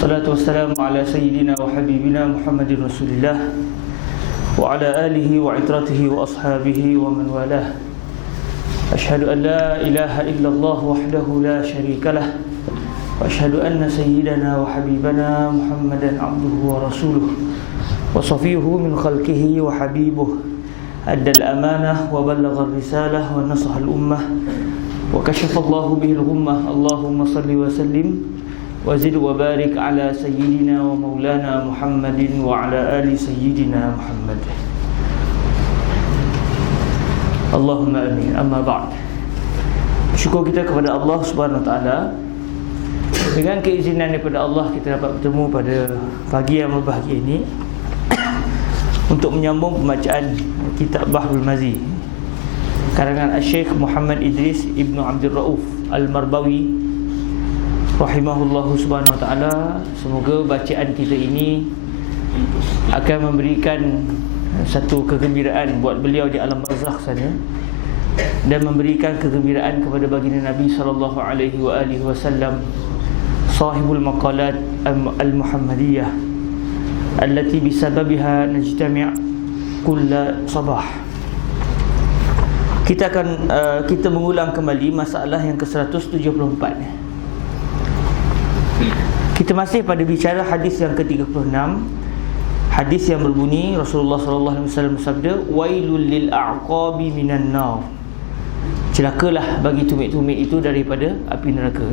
Wassalatu wassalamu ala sayyidina wa habibina Muhammadin Rasulillah wa ala alihi wa itratihi wa ashabihi wa man walah. Ashhadu an la ilaha illallah wahdahu la syarika lah wa ashhadu anna sayyidana wa habibana Muhammadan abduhu wa rasuluh wa safiyuhu min khalqihi wa habibuh. Adda al-amanah wa ballagha ar-risalah wa nasaha al-ummah wa kashafa Allahu bihi al-ghummah. Allahumma salli wa sallim wa zid wa barik ala sayyidina wa maulana Muhammadin wa ala ali sayyidina Muhammad. Allahumma amin. Amma ba'd. Syukur kita kepada Allah Subhanahu wa taala. Dengan keizinan daripada Allah, kita dapat bertemu pada pagi yang berbahagia ini untuk menyambung pembacaan kitab Bahrul Mazi karangan Syekh Muhammad Idris Ibnu Abdul Rauf Al-Marbawi rahimahullahu subhanahu wa ta'ala. Semoga bacaan kita ini akan memberikan satu kegembiraan buat beliau di alam barzakh sana, dan memberikan kegembiraan kepada baginda Nabi sallallahu alaihi wasallam, sahibul maqalat al-Muhammadiyah allati bisababiha najtami' kulla sabah. Kita mengulang kembali masalah yang ke-174. Kita masih pada bicara hadis yang ke-36. Hadis yang berbunyi Rasulullah sallallahu alaihi wasallam bersabda, wailul lil a'qabi minan nar. Celakalah bagi tumit-tumit itu daripada api neraka.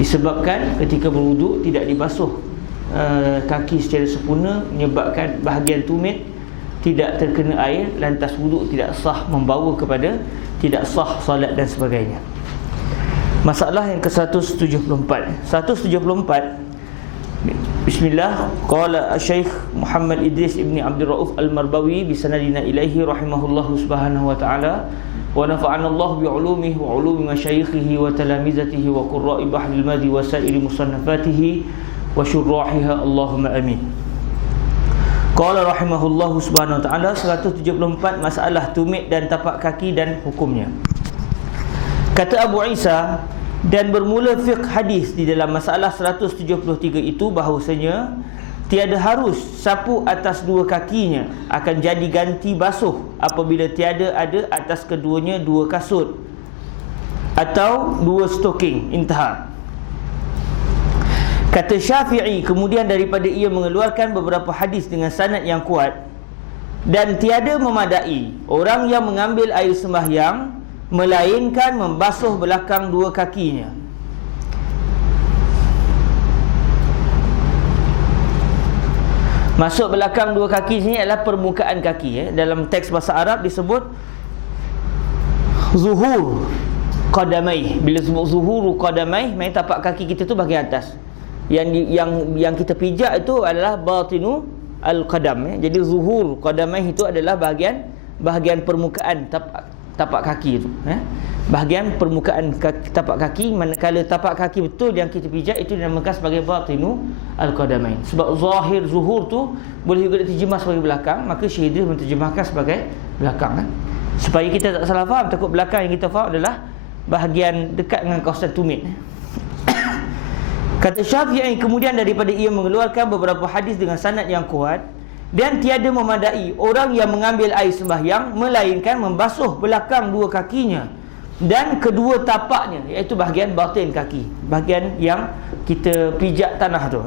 Disebabkan ketika berwuduk tidak dibasuh kaki secara sempurna, menyebabkan bahagian tumit tidak terkena air, lantas wuduk tidak sah, membawa kepada tidak sah salat dan sebagainya. Masalah yang ke-174. 174. Bismillah. Qala Syekh Muhammad Idris Ibni Abdul Rauf Al-Marbawi bisanadina ilaihi rahimahullahu subhanahu wa ta'ala wa nafa'ana Allah bi'ulumihi wa ulumi masyayikhihi wa talamizatihi wa qurra'i bahril madhi wa sa'iri musannafatihi wa syurrahiha Allahumma amin. Qala rahimahullahu subhanahu wa ta'ala. 174. Masalah tumit dan tapak kaki dan hukumnya. Kata Abu Isa, dan bermula fiqh hadis di dalam masalah 173 itu bahawasanya tiada harus sapu atas dua kakinya, akan jadi ganti basuh apabila tiada ada atas keduanya dua kasut atau dua stoking. Intaha. Kata Syafi'i, kemudian daripada ia mengeluarkan beberapa hadis dengan sanad yang kuat, dan tiada memadai orang yang mengambil air sembahyang melainkan membasuh belakang dua kakinya. Masuk belakang dua kaki sini adalah permukaan kaki. Dalam teks bahasa Arab disebut zuhur qadamai. Bila sebut zuhur qadamai, maksudnya tapak kaki kita tu bahagian atas. Yang kita pijak itu adalah batinu al-qadam. Jadi zuhur qadamai itu adalah bahagian permukaan tapak kaki itu, bahagian permukaan tapak kaki, manakala tapak kaki betul yang kita pijak itu dinamakan sebagai batinu al-qadamain. Sebab zahir zuhur tu boleh juga diterjemah sebagai belakang, maka Syekh Idris menterjemahkan sebagai belakang, supaya kita tak salah faham. Takut belakang yang kita faham adalah bahagian dekat dengan kawasan tumit. Kata Syafi'i, kemudian daripada ia mengeluarkan beberapa hadis dengan sanad yang kuat, dan tiada memadai orang yang mengambil air sembahyang melainkan membasuh belakang dua kakinya dan kedua tapaknya, iaitu bahagian batin kaki, bahagian yang kita pijak tanah tu,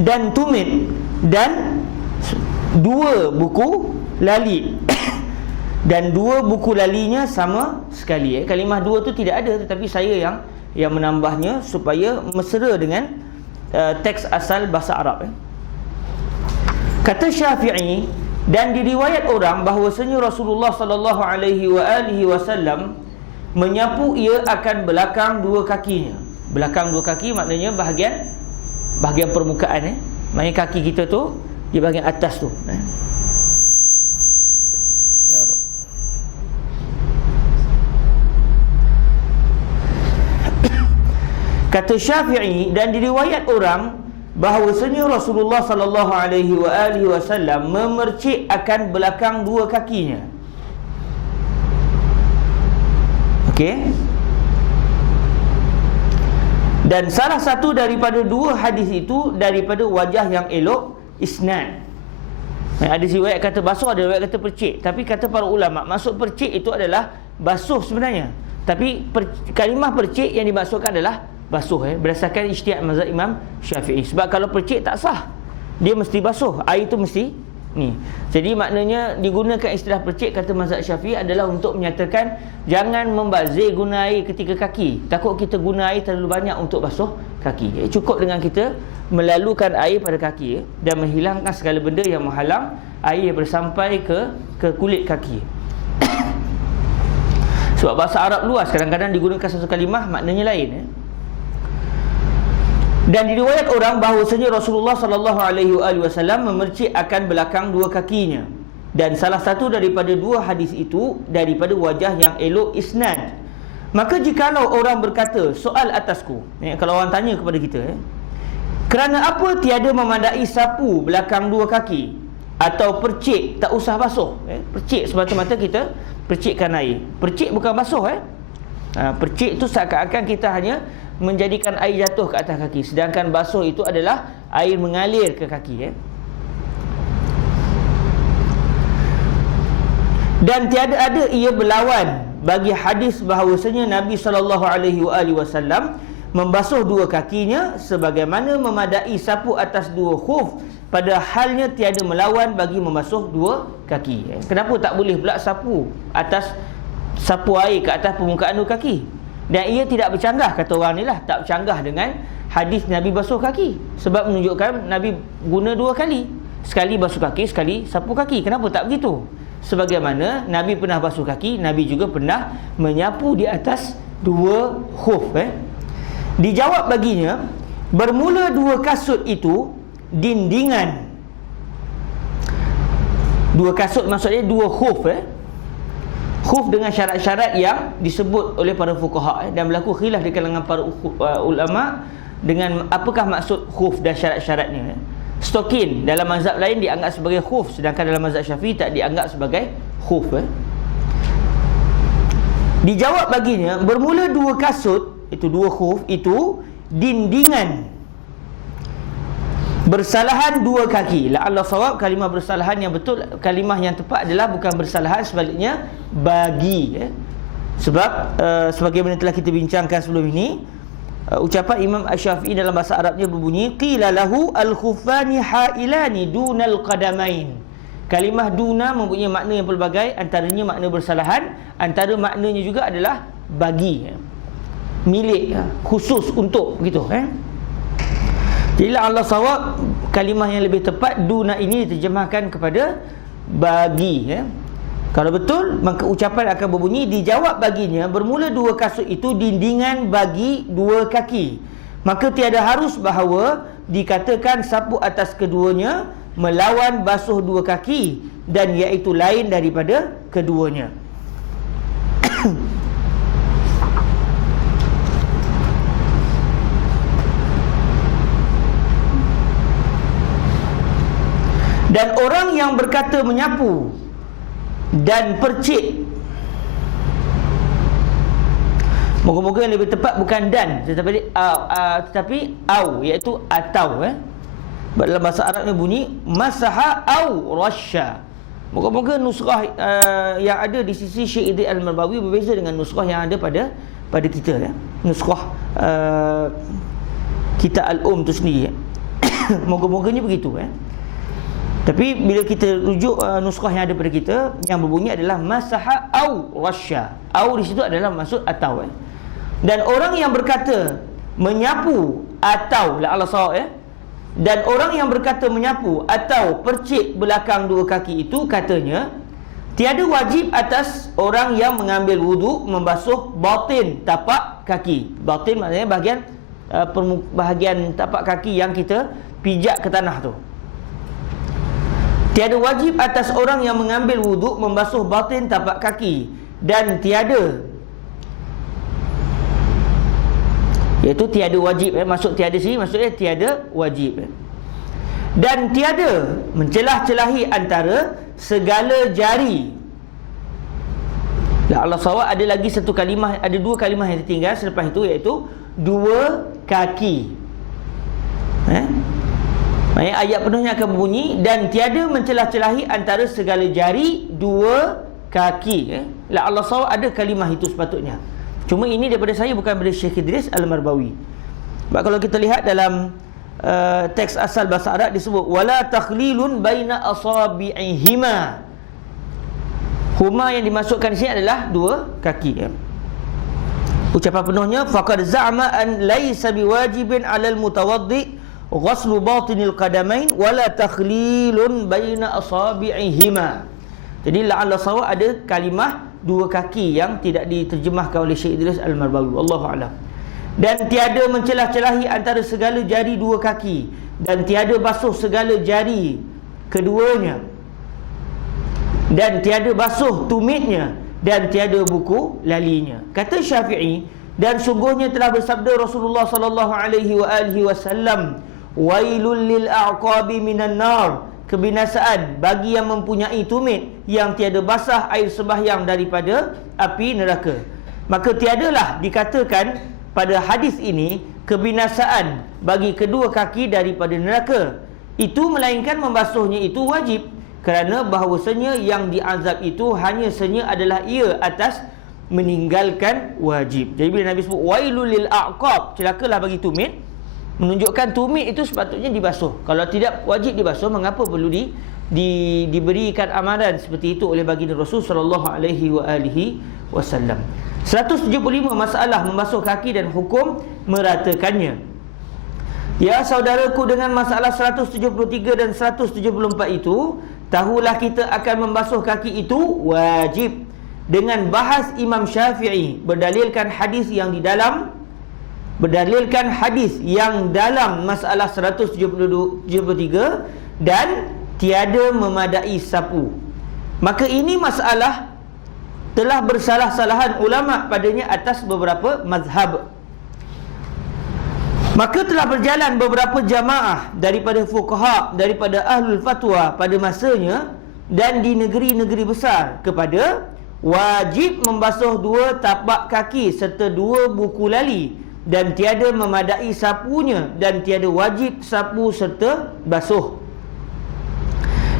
dan tumit, dan dua buku lali dan dua buku lalinya sama sekali. Kalimah dua tu tidak ada, tetapi saya yang menambahnya supaya mesra dengan teks asal bahasa Arab. Kata Syafi'i, dan diriwayat orang bahawasanya Rasulullah sallallahu alaihi wasallam menyapu ia akan belakang dua kakinya. Belakang dua kaki maknanya bahagian permukaan, maknanya kaki kita tu di bahagian atas tu. Ya Rabb. Kata Syafi'i, dan diriwayat orang bahawasanya Rasulullah sallallahu alaihi wasallam memercik akan belakang dua kakinya. Okey. Dan salah satu daripada dua hadis itu daripada wajah yang elok, isnad. Ada riwayat kata basuh, ada riwayat kata percik. Tapi kata para ulama, maksud percik itu adalah basuh sebenarnya. Tapi kalimah percik yang dimaksudkan adalah basuh, berdasarkan ijtihad mazhab Imam Syafi'i. Sebab kalau percik tak sah, dia mesti basuh, air itu mesti ni. Jadi maknanya digunakan istilah percik kata mazhab Syafi'i adalah untuk menyatakan jangan membazir guna air ketika kaki. Takut kita guna air terlalu banyak untuk basuh kaki. Cukup dengan kita melalukan air pada kaki dan menghilangkan segala benda yang menghalang air bersampai ke kulit kaki. Sebab bahasa Arab luas, kadang-kadang digunakan satu kalimah maknanya lain. Dan diriwayat orang bahawasanya Rasulullah sallallahu alaihi wasallam memercik akan belakang dua kakinya. Dan salah satu daripada dua hadis itu daripada wajah yang elok, isnad. Maka jikalau orang berkata, soal atasku, kalau orang tanya kepada kita, kerana apa tiada memandai sapu belakang dua kaki, atau percik tak usah basuh, percik semata-mata kita percikkan air. Percik bukan basuh. Percik itu seakan-akan kita hanya menjadikan air jatuh ke atas kaki, sedangkan basuh itu adalah air mengalir ke kaki. Dan tiada ada ia berlawan bagi hadis bahawasanya Nabi SAW membasuh dua kakinya sebagaimana memadai sapu atas dua khuf, pada halnya tiada melawan bagi membasuh dua kaki. Kenapa tak boleh pula sapu air ke atas permukaan dua kaki? Dan ia tidak bercanggah, kata orang ni lah, tak bercanggah dengan hadis Nabi basuh kaki. Sebab menunjukkan Nabi guna dua kali, sekali basuh kaki, sekali sapu kaki. Kenapa tak begitu? Sebagaimana Nabi pernah basuh kaki, Nabi juga pernah menyapu di atas dua khuf. Dijawab baginya, bermula dua kasut itu dindingan. Dua kasut maksudnya dua khuf. Khuf dengan syarat-syarat yang disebut oleh para fuqaha, dan berlaku khilaf di kalangan para ulama dengan apakah maksud khuf dan syarat-syaratnya. Stokin dalam mazhab lain dianggap sebagai khuf, sedangkan dalam mazhab Syafi'i tak dianggap sebagai khuf. Dijawab baginya, bermula dua kasut itu, dua khuf itu dindingan, bersalahan dua kaki. La'alla sawab, kalimah bersalahan yang betul, kalimah yang tepat adalah bukan bersalahan, sebaliknya bagi. Sebab sebagaimana telah kita bincangkan sebelum ini, ucapan Imam Asy-Syafi'i dalam bahasa Arabnya berbunyi, qila lahu al-khufani hailani dunal qadamain. Kalimah duna mempunyai makna yang pelbagai, antaranya makna bersalahan, antara maknanya juga adalah bagi, milik, khusus untuk, begitu. Jadi Allah sawab, kalimah yang lebih tepat duna ini diterjemahkan kepada bagi. Kalau betul, maka ucapan akan berbunyi, dijawab baginya, bermula dua kasut itu dindingan bagi dua kaki, maka tiada harus bahawa dikatakan sapu atas keduanya melawan basuh dua kaki, dan iaitu lain daripada keduanya. Dan orang yang berkata menyapu dan percik, moga-moga yang lebih tepat bukan dan tetapi au, iaitu atau. Dalam bahasa Arabnya bunyi masaha au rasya. Moga-moga nusrah yang ada di sisi Syekh Idris Al-Marbawi berbeza dengan nusrah yang ada pada kita. Nusrah kita Al-Um tu sendiri. Moga-moganya begitu. Tapi bila kita rujuk nuskhah yang ada pada kita, yang berbunyi adalah masaha au rasya. Au di situ adalah maksud atau. Dan orang yang berkata menyapu atau la Allah sawab, dan orang yang berkata menyapu atau percik belakang dua kaki itu, katanya tiada wajib atas orang yang mengambil wuduk membasuh batin tapak kaki. Batin maknanya bahagian tapak kaki yang kita pijak ke tanah tu. Tiada wajib atas orang yang mengambil wuduk membasuh batin tapak kaki, dan tiada, iaitu tiada wajib. Maksud tiada sini maksudnya tiada wajib. Dan tiada mencelah-celahi antara segala jari. Allah sawab, ada lagi satu kalimah, ada dua kalimah yang tertinggal selepas itu, iaitu dua kaki. Maksudnya ayat penuhnya akan berbunyi, dan tiada mencelah-celahi antara segala jari dua kaki. La Allah SAW ada kalimah itu sepatutnya. Cuma ini daripada saya, bukan daripada Syekh Idris Al-Marbawi. Sebab kalau kita lihat dalam teks asal bahasa Arab disebut wala takhlilun baina asabi'ihima. Huma yang dimasukkan di sini adalah dua kaki. Ucapan penuhnya faqad za'ama an laysa biwajibin 'alal mutawaddi' ghaslu batinil qadamain wala takhlilun baina asabi'ihima. Jadi la'alla sawab ada kalimah dua kaki yang tidak diterjemahkan oleh Syekh Idris Al-Marbawi. Wallahu a'lam. Dan tiada mencelah-celahi antara segala jari dua kaki, dan tiada basuh segala jari keduanya, dan tiada basuh tumitnya, dan tiada buku lalinya. Kata Syafi'i, dan sungguhnya telah bersabda Rasulullah sallallahu alaihi wasallam, wailul lil a'qabi minan nar, kebinasaan bagi yang mempunyai tumit yang tiada basah air sembahyang daripada api neraka. Maka tiadalah dikatakan pada hadis ini kebinasaan bagi kedua kaki daripada neraka, itu melainkan membasuhnya itu wajib, kerana bahawasanya yang diazab itu hanya senya adalah ia atas meninggalkan wajib. Jadi bila Nabi sebut wailul lil a'qab, celakalah bagi tumit, menunjukkan tumit itu sepatutnya dibasuh. Kalau tidak wajib dibasuh, mengapa perlu diberikan amaran seperti itu oleh baginda Rasul sallallahu alaihi wasallam. 175 masalah membasuh kaki dan hukum meratakannya. Ya saudaraku, dengan masalah 173 dan 174 itu, tahulah kita akan membasuh kaki itu wajib dengan bahas Imam Syafi'i berdalilkan hadis yang dalam masalah 173 dan tiada memadai sapu. Maka ini masalah telah bersalah-salahan ulama padanya atas beberapa mazhab. Maka telah berjalan beberapa jamaah daripada fuqaha, daripada ahlul fatwa pada masanya dan di negeri-negeri besar kepada wajib membasuh dua tapak kaki serta dua buku lali, dan tiada memadai sapunya, dan tiada wajib sapu serta basuh.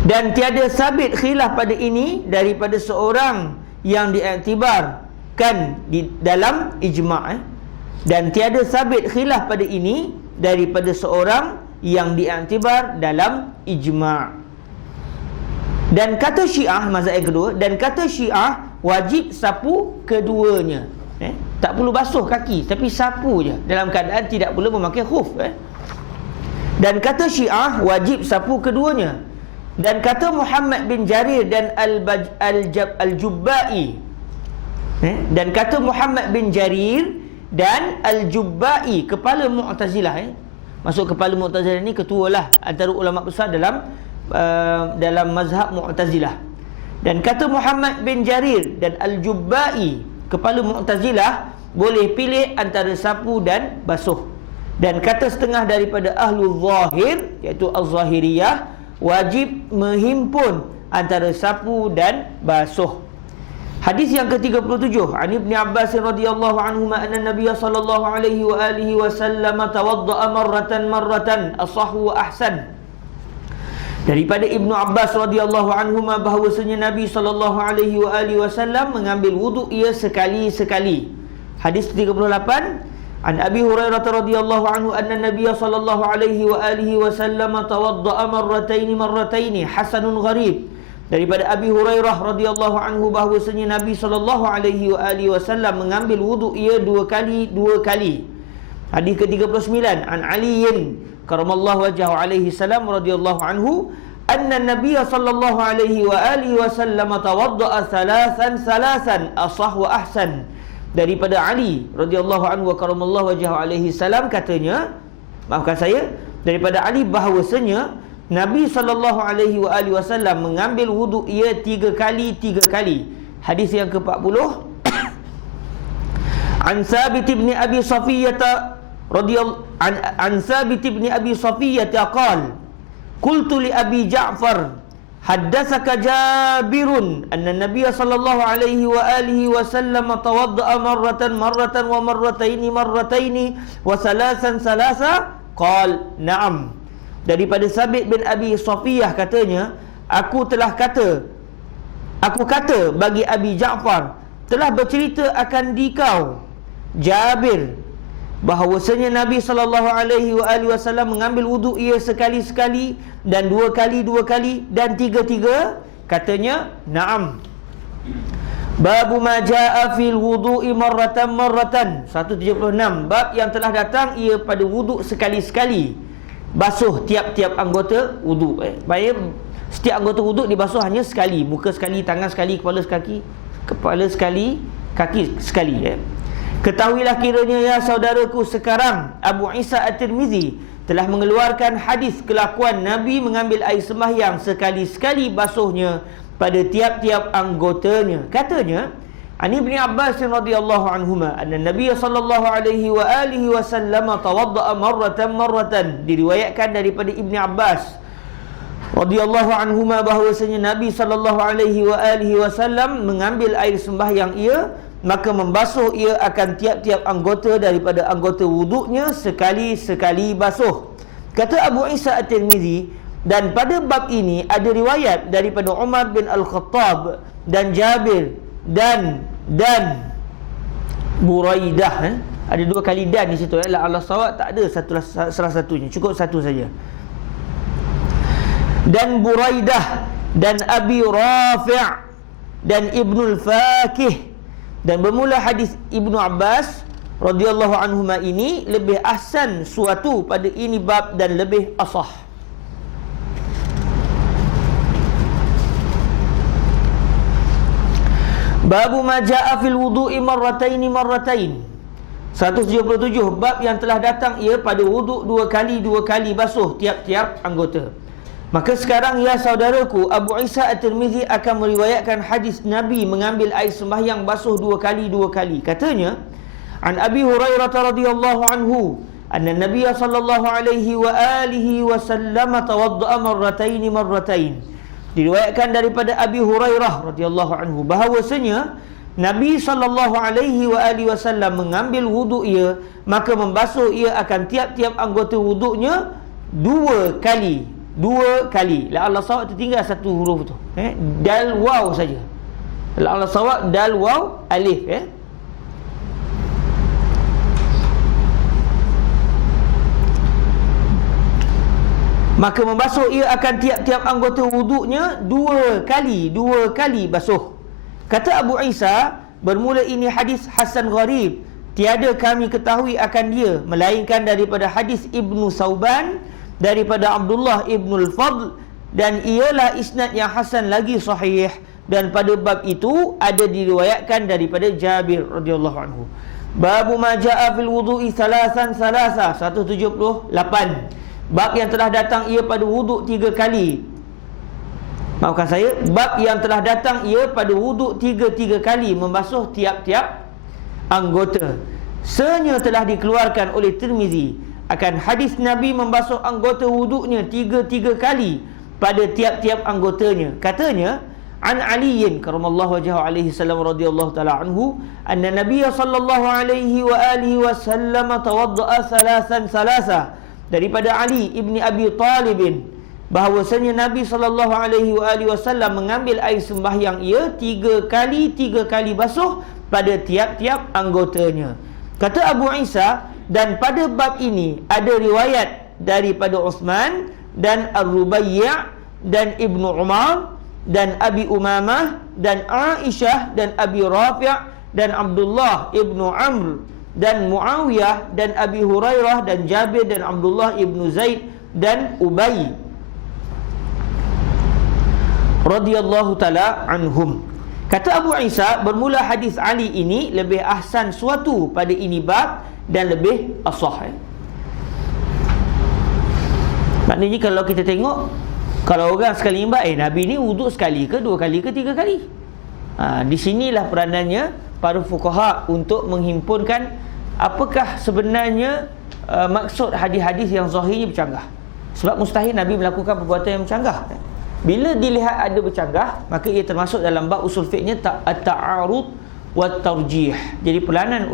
Dan tiada sabit khilaf pada ini daripada seorang yang diiktibarkan di dalam ijma'. Dan tiada sabit khilaf pada ini daripada seorang yang diiktibar dalam ijma'. Dan kata Syiah, mazhab yang kedua, dan kata Syiah wajib sapu keduanya. Tak perlu basuh kaki, tapi sapu je dalam keadaan tidak perlu memakai khuf. Dan kata Syiah wajib sapu keduanya. Dan kata Muhammad bin Jarir dan Al-Jubba'i, dan kata Muhammad bin Jarir dan Al-Jubba'i, kepala Mu'tazilah. Masuk kepala Mu'tazilah ni ketualah antara ulama besar dalam mazhab Mu'tazilah. Dan kata Muhammad bin Jarir dan Al-Jubba'i, kepala Mu'tazilah, boleh pilih antara sapu dan basuh. Dan kata setengah daripada Ahlul Zahir, iaitu Az-Zahiriyah, wajib menghimpun antara sapu dan basuh. Hadis yang ke-37, an Ibni Abbas radhiyallahu anhu anna Nabiy sallallahu alaihi wa alihi wasallam tawadda'a marratan asahhu wa ahsan. Daripada Ibnu Abbas radhiyallahu anhu bahawasanya Nabi sallallahu alaihi wa alihi wasallam mengambil wuduk ia sekali-sekali. Hadis 38, an Abi Hurairah radhiyallahu anhu anna Nabiy sallallahu alaihi wa alihi wasallam tawadda'a marrataini hasanun gharib. Daripada Abi Hurairah radhiyallahu anhu bahwasanya Nabi sallallahu alaihi wa alihi wasallam mengambil wuduk ia dua kali. Hadis ke-39, an Ali karamallahu wajhahu alaihi salam radhiyallahu anhu anna Nabiy sallallahu alaihi wa alihi wasallam tawadda'a salasan asah wa ahsan. Daripada Ali radhiyallahu anhu wa karamallahu wajhahu alaihi salam katanya, maafkan saya, daripada Ali bahawasanya Nabi sallallahu alaihi wa alihi wasallam mengambil wuduk ia tiga kali. Hadis yang ke-40, an Sabit bin Abi Safiyyah an Sabit bin Abi Safiyyah qala qultu li Abi Ja'far haddatsaka Jabirun anna Nabiy sallallahu alaihi wa alihi wasallam tawadda'a marratan wa marrataini wa salasan qal na'am. Daripada Sabit bin Abi Safiyah katanya, aku kata bagi Abi Ja'far telah bercerita akan dikau Jabir bahawasanya Nabi sallallahu alaihi wasallam mengambil wuduk ia sekali-sekali dan dua kali dan tiga-tiga. Katanya na'am. Babu ma jaa fil wudu'i marratan 176. Bab yang telah datang ia pada wuduk sekali-sekali, basuh tiap-tiap anggota wuduk. Baik, setiap anggota wuduk dibasuh hanya sekali, muka sekali, tangan sekali, kepala sekali, kaki sekali. Ketahuilah kiranya ya saudaraku, sekarang Abu Isa At-Tirmizi telah mengeluarkan hadis kelakuan Nabi mengambil air sembahyang sekali-sekali basuhnya pada tiap-tiap anggotanya. Katanya, An Ibn Abbas radhiyallahu anhuma anna Nabiy sallallahu alaihi wa alihi wasallam tawadda'a marratan. Diriwayatkan daripada Ibn Abbas radhiyallahu anhuma bahwasanya Nabi sallallahu alaihi wa alihi wasallam mengambil air sembahyang ia, maka membasuh ia akan tiap-tiap anggota daripada anggota wuduknya sekali-sekali basuh. Kata Abu Isa At-Tirmizi, dan pada bab ini ada riwayat daripada Umar bin Al-Khattab dan Jabir dan Buraidah. Ada dua kali dan di situ. Allah sawab tak ada salah satunya, cukup satu saja. Dan Buraidah dan Abi Rafi' dan Ibnul Fakih. Dan bermula hadis Ibnu Abbas radhiyallahu anhuma ini lebih ahsan suatu pada ini bab dan lebih asah. Babu ma jaa fil wudu'i marratain 177. Bab yang telah datang ia pada wuduk dua kali basuh tiap-tiap anggota. Maka sekarang ya saudaraku, Abu Isa At-Tirmizi akan meriwayatkan hadis Nabi mengambil air sembahyang basuh dua kali. Katanya, An Abi Hurairah radhiyallahu anhu anna Nabiy sallallahu alaihi wa alihi wasallam tawadda'a marratain. Diriwayatkan daripada Abi Hurairah radhiyallahu anhu bahawasanya Nabi sallallahu alaihi wa alihi wasallam mengambil wuduk ia, maka membasuh ia akan tiap-tiap anggota wuduknya dua kali. La Allah sawab tertinggal satu huruf tu. Dal waw saja. La Allah sawab dal waw alif. Maka membasuh ia akan tiap-tiap anggota wuduknya dua kali basuh. Kata Abu Isa, bermula ini hadis hasan gharib, tiada kami ketahui akan dia melainkan daripada hadis Ibnu Sauban daripada Abdullah Ibnul Fadl, dan ialah isnad yang hasan lagi sahih, dan pada bab itu ada diriwayatkan daripada Jabir radhiyallahu anhu. Babu ma jaa fil wudu'i 178. Bab yang telah datang ia pada wuduk tiga kali. Maafkan saya, bab yang telah datang ia pada wuduk tiga kali membasuh tiap-tiap anggota. Senyata telah dikeluarkan oleh Tirmizi akan hadis Nabi membasuh anggota wuduknya tiga kali pada tiap-tiap anggotanya. Katanya, An Aliyin karamallahu wajhahu alaihi salam radhiyallahu ta'ala anhu anna Nabiy sallallahu alaihi wa alihi wasallam tawadda'a salasa. Daripada Ali ibni Abi Talib bahawasanya Nabi sallallahu alaihi wa alihi wasallam mengambil air sembahyang ia tiga kali basuh pada tiap-tiap anggotanya. Kata Abu Isa, dan pada bab ini ada riwayat daripada Uthman dan Ar-Rubayyi' dan Ibnu Umar dan Abi Umamah dan Aisyah dan Abi Rafi' dan Abdullah Ibnu Amr dan Muawiyah dan Abi Hurairah dan Jabir dan Abdullah Ibnu Zaid dan Ubay radhiyallahu ta'ala anhum. Kata Abu Isa, bermula hadis Ali ini lebih ahsan suatu pada ini bab dan lebih asah. Maknanya kalau kita tengok, kalau orang sekali imbat, Nabi ni wuduk sekali ke, dua kali ke, tiga kali. Di sinilah peranannya para fuqaha untuk menghimpunkan apakah sebenarnya maksud hadis-hadis yang zahirnya bercanggah. Sebab mustahil Nabi melakukan perbuatan yang bercanggah. Bila dilihat ada bercanggah, maka ia termasuk dalam bab usul fiqhnya at-ta'arud wa tarjih. Jadi peranan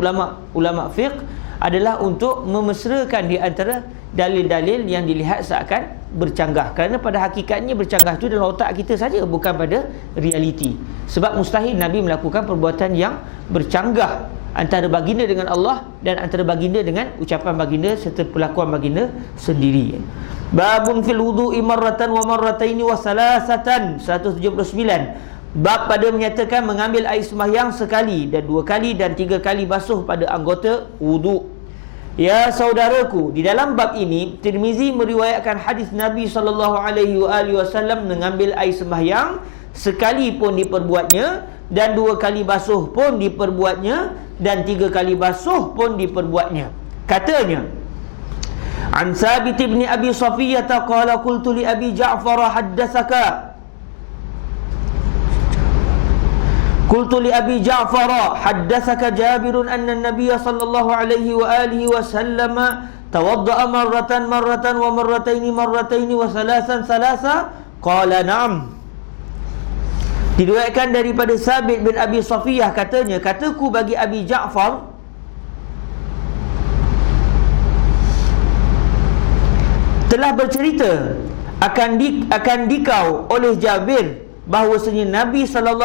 ulama fiqh adalah untuk memesrakan di antara dalil-dalil yang dilihat seakan bercanggah. Kerana pada hakikatnya bercanggah itu dalam otak kita saja, bukan pada realiti. Sebab mustahil Nabi melakukan perbuatan yang bercanggah antara baginda dengan Allah dan antara baginda dengan ucapan baginda serta perlakuan baginda sendiri. Babun fil wudu'i marratan wa marrataini wa salasatan, 179. Bab pada menyatakan mengambil air sembahyang sekali dan dua kali dan tiga kali basuh pada anggota wudu. Ya saudaraku, di dalam bab ini Tirmizi meriwayatkan hadis Nabi SAW mengambil air sembahyang sekali pun diperbuatnya, dan dua kali basuh pun diperbuatnya, dan tiga kali basuh pun diperbuatnya. Katanya, An Thabit bin Abi Safiyah qala qultu li Abi Ja'far haddatsaka Qultu li Abi Ja'far haddatsaka Jabir anna an-nabiy sallallahu alaihi wa alihi wa sallam tawadda'a marratan wa marrataini wa salasan qala na'am. Diriwayatkan daripada Thabit bin Abi Safiyah, katanya, kataku bagi Abi Ja'far, telah bercerita akan dikau oleh Jabir bahawasanya Nabi SAW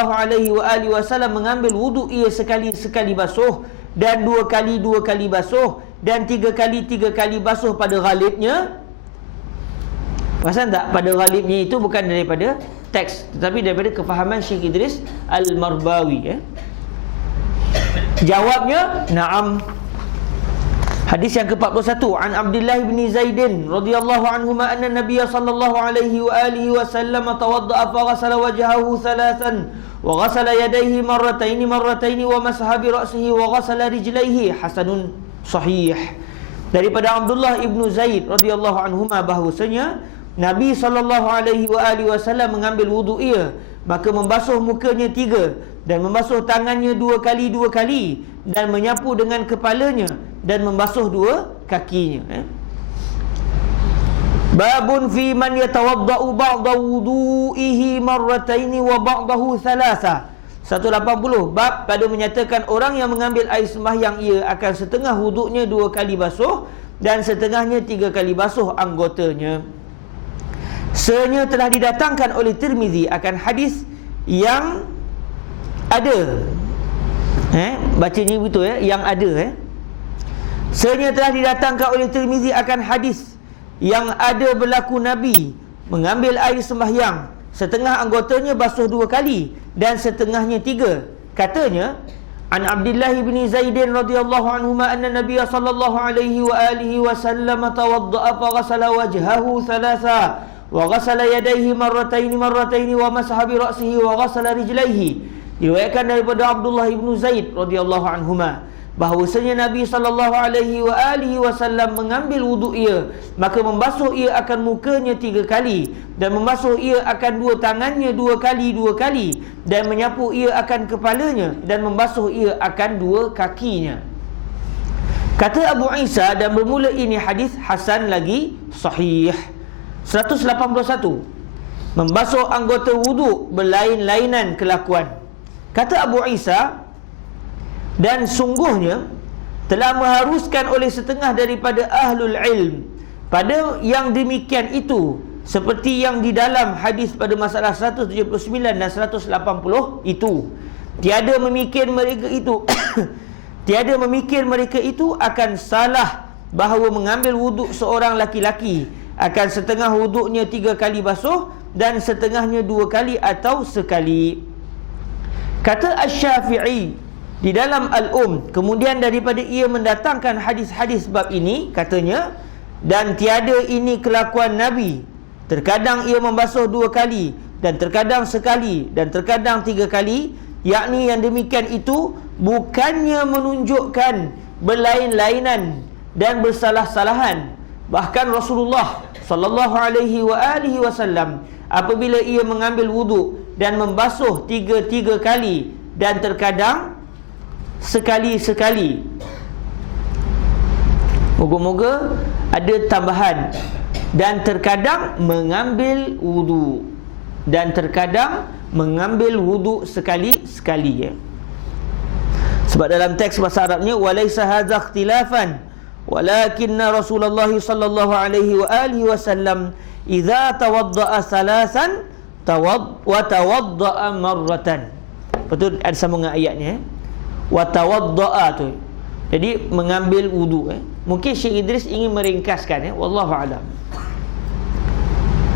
mengambil wudu ia sekali basuh, dan dua kali basuh, dan tiga kali basuh pada ghalibnya. Perasan tak? Pada ghalibnya itu bukan daripada teks, tetapi daripada kefahaman Syekh Idris Al-Marbawi. Jawabnya, na'am. Hadis yang ke-41, An Abdullah bin Zaidin radhiyallahu anhuma anna Nabiy sallallahu alaihi wa alihi wasallam tawadda'a fa ghasala wajhahu thalathan wa ghasala yadayhi marratayn wa masaha bi ra'sihi wa ghasala rijlaihi, hasanun sahih. Daripada Abdullah ibn Zaid radhiyallahu anhuma bahwasanya Nabi sallallahu alaihi wa alihi wasallam mengambil wudu ia, maka membasuh mukanya 3 dan membasuh tangannya 2 kali dan menyapu dengan kepalanya dan membasuh 2 kakinya. Babun fi man yatawaddau ba'da wudu'ihi marrataini wa ba'dahu thalatha, 180. Bab pada menyatakan orang yang mengambil air sembahyang ia akan setengah wuduknya 2 kali basuh dan setengahnya 3 kali basuh anggotanya. Sebenarnya telah didatangkan oleh Tirmizi akan hadis yang ada. Bacanya betul yang ada. Sebenarnya telah didatangkan oleh Tirmizi akan hadis yang ada berlaku Nabi mengambil air sembahyang, setengah anggotanya basuh 2 kali dan setengahnya 3. Katanya, An Abdullah bin Zaidin radhiyallahu anhuma anna Nabiy sallallahu alaihi wa alihi wasallam tawadda'a fa ghasala wajhahu thalatha wa ghasala yadayhi marrataini wa masaha bi ra'sihi wa ghasala rijlaihi. Diriwayatkan daripada Abdullah bin Zaid radhiyallahu anhuma bahawasanya Nabi sallallahu alaihi wa alihi wasallam mengambil wudu ia, maka membasuh ia akan mukanya 3 kali dan membasuh ia akan 2 tangannya 2 kali dan menyapu ia akan kepalanya dan membasuh ia akan 2 kakinya. Kata Abu Isa, dan bermula ini hadis hasan lagi sahih. 181. Membasuh anggota wudu berlain-lainan kelakuan. Kata Abu Isa, dan sungguhnya telah mengharuskan oleh setengah daripada ahlul ilm pada yang demikian itu, seperti yang di dalam hadis pada masalah 179 dan 180 itu. Tiada memikir mereka itu akan salah bahawa mengambil wuduk seorang laki-laki akan setengah wuduknya 3 kali basuh dan setengahnya 2 kali atau sekali. Kata Asy-Syafi'i di dalam kemudian daripada ia mendatangkan hadis-hadis bab ini, katanya, dan tiada ini kelakuan Nabi. Terkadang ia membasuh 2 kali dan terkadang sekali dan terkadang 3 kali, yakni yang demikian itu bukannya menunjukkan berlain-lainan dan bersalah-salahan. Bahkan Rasulullah sallallahu alaihi wa alihi wasallam apabila ia mengambil wuduk dan membasuh 3 kali dan terkadang sekali-sekali. Moga-moga ada tambahan, dan terkadang mengambil wudu. dan terkadang mengambil wuduk sekali-sekali, ya. Sebab dalam teks bahasa Arabnya walaysa hadza ikhtilafan walakinna Rasulullah sallallahu alaihi wa alihi wasallam idza tawadda'a salasan wa tawadda'a marratan. Betul, ada sambungan ayatnya, wa tawadda'a tu. Jadi mengambil wuduk, Mungkin Syekh Idris ingin meringkaskan, wallahu a'lam.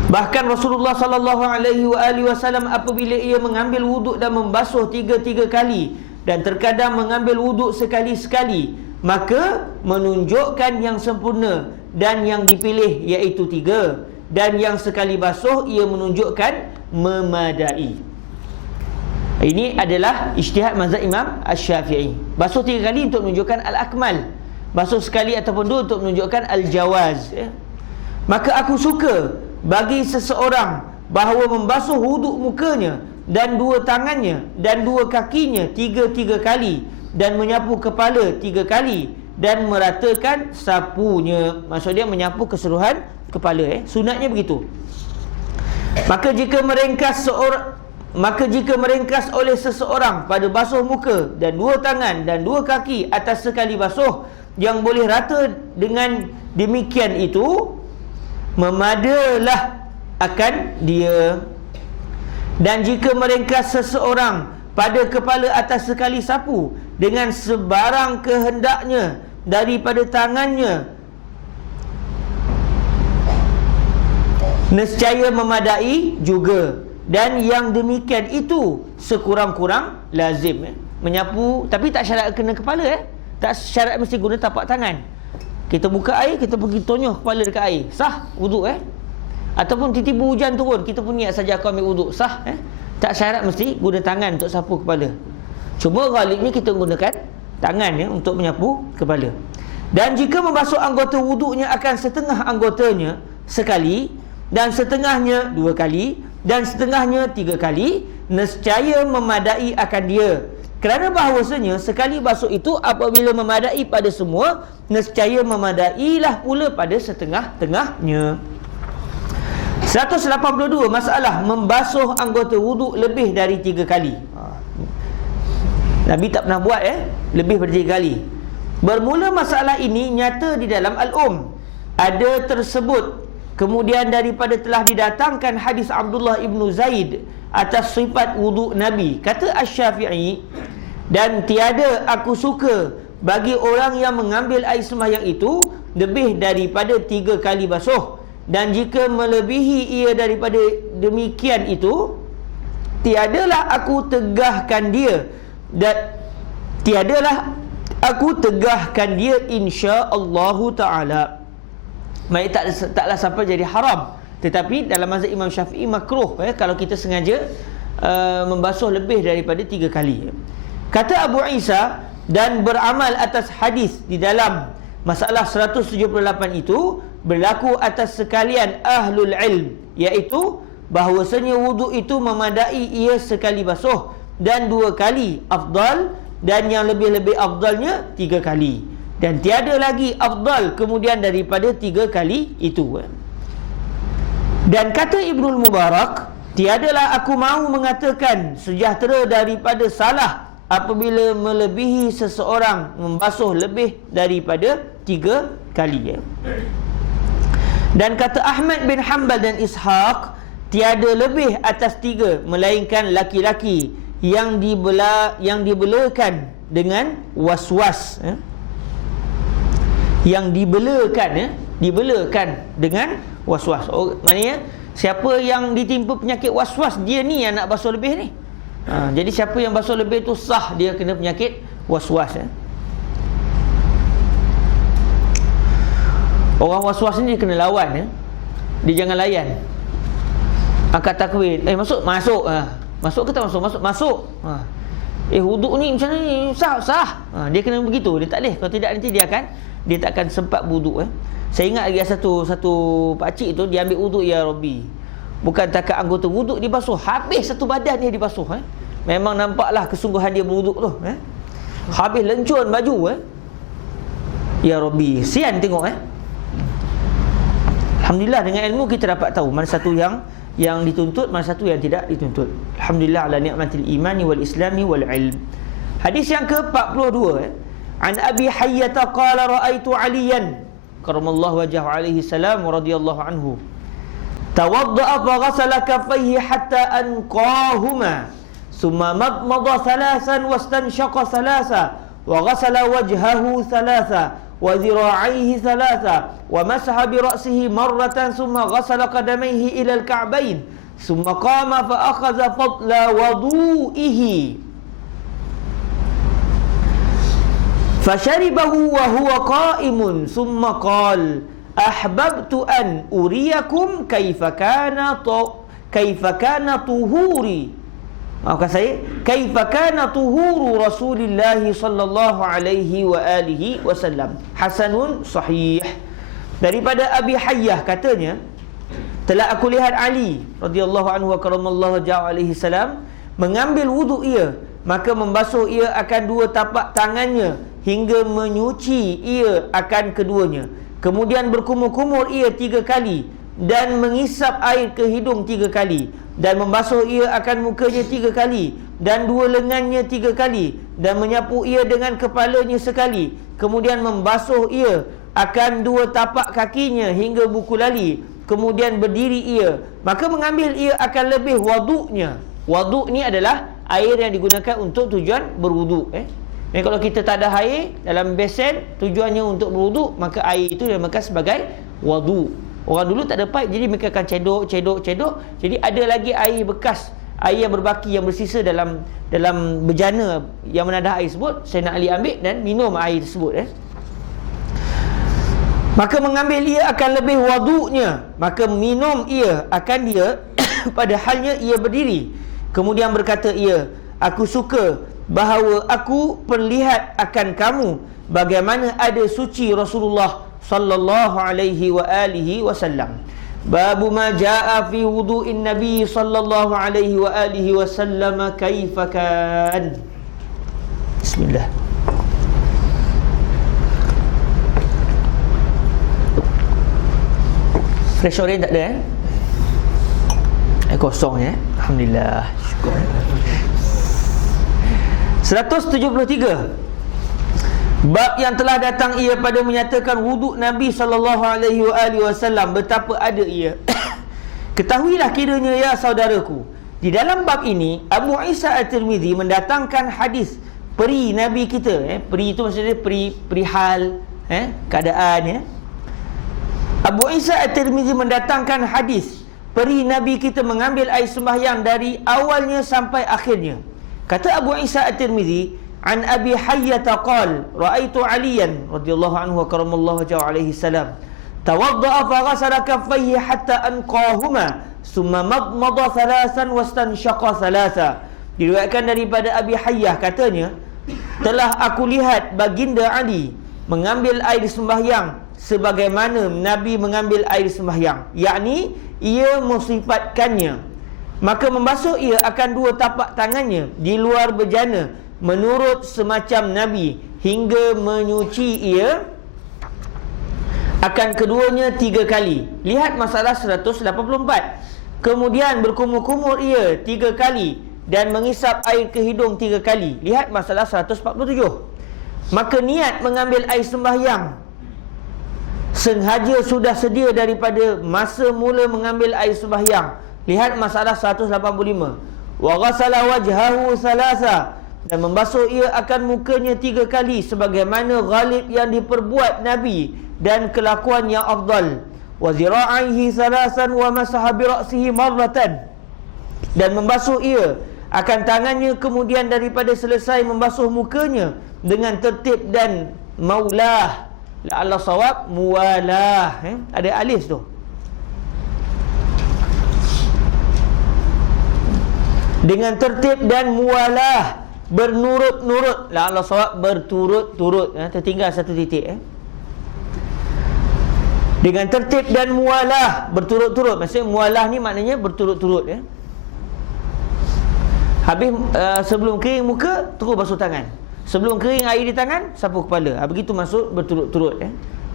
Bahkan Rasulullah sallallahu alaihi wasallam apabila ia mengambil wuduk dan membasuh tiga kali dan terkadang mengambil wuduk sekali-sekali, maka menunjukkan yang sempurna dan yang dipilih iaitu 3, dan yang sekali basuh ia menunjukkan memadai. Ini adalah ijtihad mazhab Imam Asy-Syafi'i. Basuh 3 kali untuk menunjukkan al-akmal, basuh sekali ataupun 2 untuk menunjukkan al-jawaz, ya. Maka aku suka bagi seseorang bahawa membasuh wuduk mukanya dan 2 tangannya dan 2 kakinya 3 kali, dan menyapu kepala 3 kali, dan meratakan sapunya. Maksudnya menyapu keseluruhan kepala, Sunatnya begitu. Maka jika merengkas oleh seseorang pada basuh muka dan 2 tangan dan 2 kaki atas sekali basuh yang boleh rata, dengan demikian itu memadalah akan dia. Dan jika merengkas seseorang pada kepala atas sekali sapu dengan sebarang kehendaknya daripada tangannya, nescaya memadai juga. Dan yang demikian itu sekurang-kurang lazim, menyapu, tapi tak syarat kena kepala, tak syarat mesti guna tapak tangan. Kita buka air, kita pergi tonyoh kepala dekat air, sah wuduk, Ataupun tiba-tiba hujan turun, kita pun niat saja aku ambil wuduk, sah, Tak syarat mesti guna tangan untuk sapu kepala. Cuma ghalibnya kita gunakan tangan, untuk menyapu kepala. Dan jika membasuh anggota wuduknya akan setengah anggotanya sekali, dan setengahnya 2 kali, dan setengahnya 3 kali, nescaya memadai akan dia. Kerana bahawasanya sekali basuh itu apabila memadai pada semua, nescaya memadailah pula pada setengah-tengahnya. 182. Masalah membasuh anggota wuduk lebih dari 3 kali. Nabi tak pernah buat, lebih dari 3 kali. Bermula masalah ini nyata di dalam Ada tersebut. Kemudian daripada telah didatangkan hadis Abdullah ibnu Zaid atas sifat wuduk Nabi. Kata Asy-Syafi'i, dan tiada aku suka bagi orang yang mengambil air sembahyang itu lebih daripada 3 kali basuh. Dan jika melebihi ia daripada demikian itu, tiadalah aku tegahkan dia, dan tiadalah aku tegahkan dia insya-Allahu ta'ala. Maksudnya taklah sampai jadi haram. Tetapi dalam mazhab Imam Syafi'i makruh, kalau kita sengaja membasuh lebih daripada 3 kali. Kata Abu Isa, dan beramal atas hadis di dalam masalah 178 itu berlaku atas sekalian ahlul ilm, iaitu bahawasanya wuduk itu memadai ia sekali basuh dan 2 kali afdal, dan yang lebih-lebih afdalnya 3 kali, dan tiada lagi afdal kemudian daripada 3 kali itu. Dan kata Ibnul Mubarak, tiadalah aku mahu mengatakan sejahtera daripada salah apabila melebihi seseorang membasuh lebih daripada 3 kali. Dan kata Ahmad bin Hanbal dan Ishaq, tiada lebih atas 3 melainkan laki-laki yang dibelakan dengan waswas, yang dibelakan dengan waswas. Maknanya siapa yang ditimpa penyakit waswas, dia ni yang nak basuh lebih ni. Jadi siapa yang basuh lebih tu sah dia kena penyakit waswas. Orang waswas ni dia kena lawan, dia jangan layan. Angkat takbir, masuk. Masuk ke tak masuk? Masuk. Wuduk ni macam ni sah. Dia kena begitu, dia tak boleh. Kalau tidak nanti dia tak akan sempat wuduk. Saya ingat lagi satu pakcik tu, dia ambil wuduk, ya Rabbi, bukan takat anggota wuduk dibasuh, habis satu badan dia dibasuh. Memang nampaklah kesungguhan dia berwuduk tu. Habis lencun baju. Ya Rabbi, sian tengok. Alhamdulillah dengan ilmu kita dapat tahu mana satu yang yang dituntut, mana satu yang tidak dituntut. Alhamdulillah ala ni'matil imani wal islami wal ilm. Hadis yang ke-42, an Abi Hayyata qala ra'aitu Aliyan karamallahu wajhahu alaihi salam radhiyallahu anhu tawadda'a fa ghasala kaffayhi hatta anqahuma thumma madmada thalathan wastanshaqa thalatha wa ghasala wajhahu thalatha wa dhira'aihi thalatha wa masaha bi ra'sihi marratan thumma ghasala qadamayhi ila al-ka'bayn thumma qama fa akhadha fadla wudu'ihi fasharibahu wa huwa qa'imun thumma qala ahbabtu an uriyakum kaifa kana tuhuri, maafkan saya, kaifa kana tuhuru Rasulillah sallallahu alaihi wa alihi wasallam. Hasanun sahih. Daripada Abi Hayyah katanya, telah aku lihat Ali radhiyallahu anhu wa karamallahu wajhahu alaihi salam mengambil wuduk ia, maka membasuh ia akan dua tapak tangannya hingga menyuci ia akan keduanya. Kemudian berkumur-kumur ia 3 kali dan mengisap air ke hidung 3 kali dan membasuh ia akan mukanya 3 kali dan 2 lengannya 3 kali dan menyapu ia dengan kepalanya sekali. Kemudian membasuh ia akan 2 tapak kakinya hingga buku lali. Kemudian berdiri ia, maka mengambil ia akan lebih waduknya. Waduk ni adalah air yang digunakan untuk tujuan berwuduk. Dan kalau kita tak ada air dalam besen, tujuannya untuk berwuduk, maka air itu dinamakan sebagai wadu. Orang dulu tak ada pipe, jadi mereka akan cedok. Jadi ada lagi air bekas, air yang berbaki, yang bersisa dalam bejana yang menadah air tersebut. Saya nak Ali ambil dan minum air tersebut. Maka mengambil ia akan lebih waduknya, maka minum ia akan dia pada halnya ia berdiri. Kemudian berkata ia, aku suka bahawa aku perlihat akan kamu bagaimana ada suci Rasulullah sallallahu alaihi wa alihi wasallam. Babu ma jaa fi wudu'in nabi sallallahu alaihi wa alihi wasallam kaifa kan. Bismillah. Fresh orange tak ada kosong ya. Alhamdulillah. Syukur. 173. Bab yang telah datang ia pada menyatakan wuduk Nabi sallallahu alaihi wasallam, betapa ada ia. Ketahuilah kiranya ya saudaraku, di dalam bab ini Abu Isa At-Tirmizi mendatangkan hadis peri Nabi kita. Peri itu maksudnya perihal keadaan ya. Abu Isa At-Tirmizi mendatangkan hadis peri Nabi kita mengambil air sembahyang dari awalnya sampai akhirnya. Kata Abu Isa At-Tirmizi, an Abi Hayyata qala ra'aitu Aliyan radhiyallahu anhu wa karamallahu wajhahu alaihi salam tawadda'a fa ghasala kaffayhi hatta anqahuma thumma madmada thalathan wastanshaqa thalatha. Diriwayatkan daripada Abi Hayyah katanya, telah aku lihat baginda Ali mengambil air sembahyang sebagaimana Nabi mengambil air sembahyang, yakni ia mensifatkannya. Maka membasuh ia akan 2 tapak tangannya di luar bejana menurut semacam Nabi hingga menyuci ia akan keduanya 3 kali. Lihat masalah 184. Kemudian berkumur-kumur ia 3 kali dan mengisap air ke hidung 3 kali. Lihat masalah 147. Maka niat mengambil air sembahyang sengaja sudah sedia daripada masa mula mengambil air sembahyang. Lihat masalah 185. Wa ghasala wajhahu thalatha, dan membasuh ia akan mukanya 3 kali sebagaimana ghalib yang diperbuat Nabi dan kelakuan yang afdal. Wa zira'aihi thalathan wa masaha bi ra'sihi marratan, dan membasuh ia akan tangannya kemudian daripada selesai membasuh mukanya dengan tertib dan maulah. Allah sawab muwalah. Ada alif tu. Dengan tertib dan muwalah, bernurut-nurut. La Allah sawab berturut-turut. Tertinggal 1 titik. Dengan tertib dan muwalah, berturut-turut. Maksudnya muwalah ni maknanya berturut-turut. Habis sebelum kering muka, terus basuh tangan. Sebelum kering air di tangan, sapu kepala. Begitu masuk berturut-turut.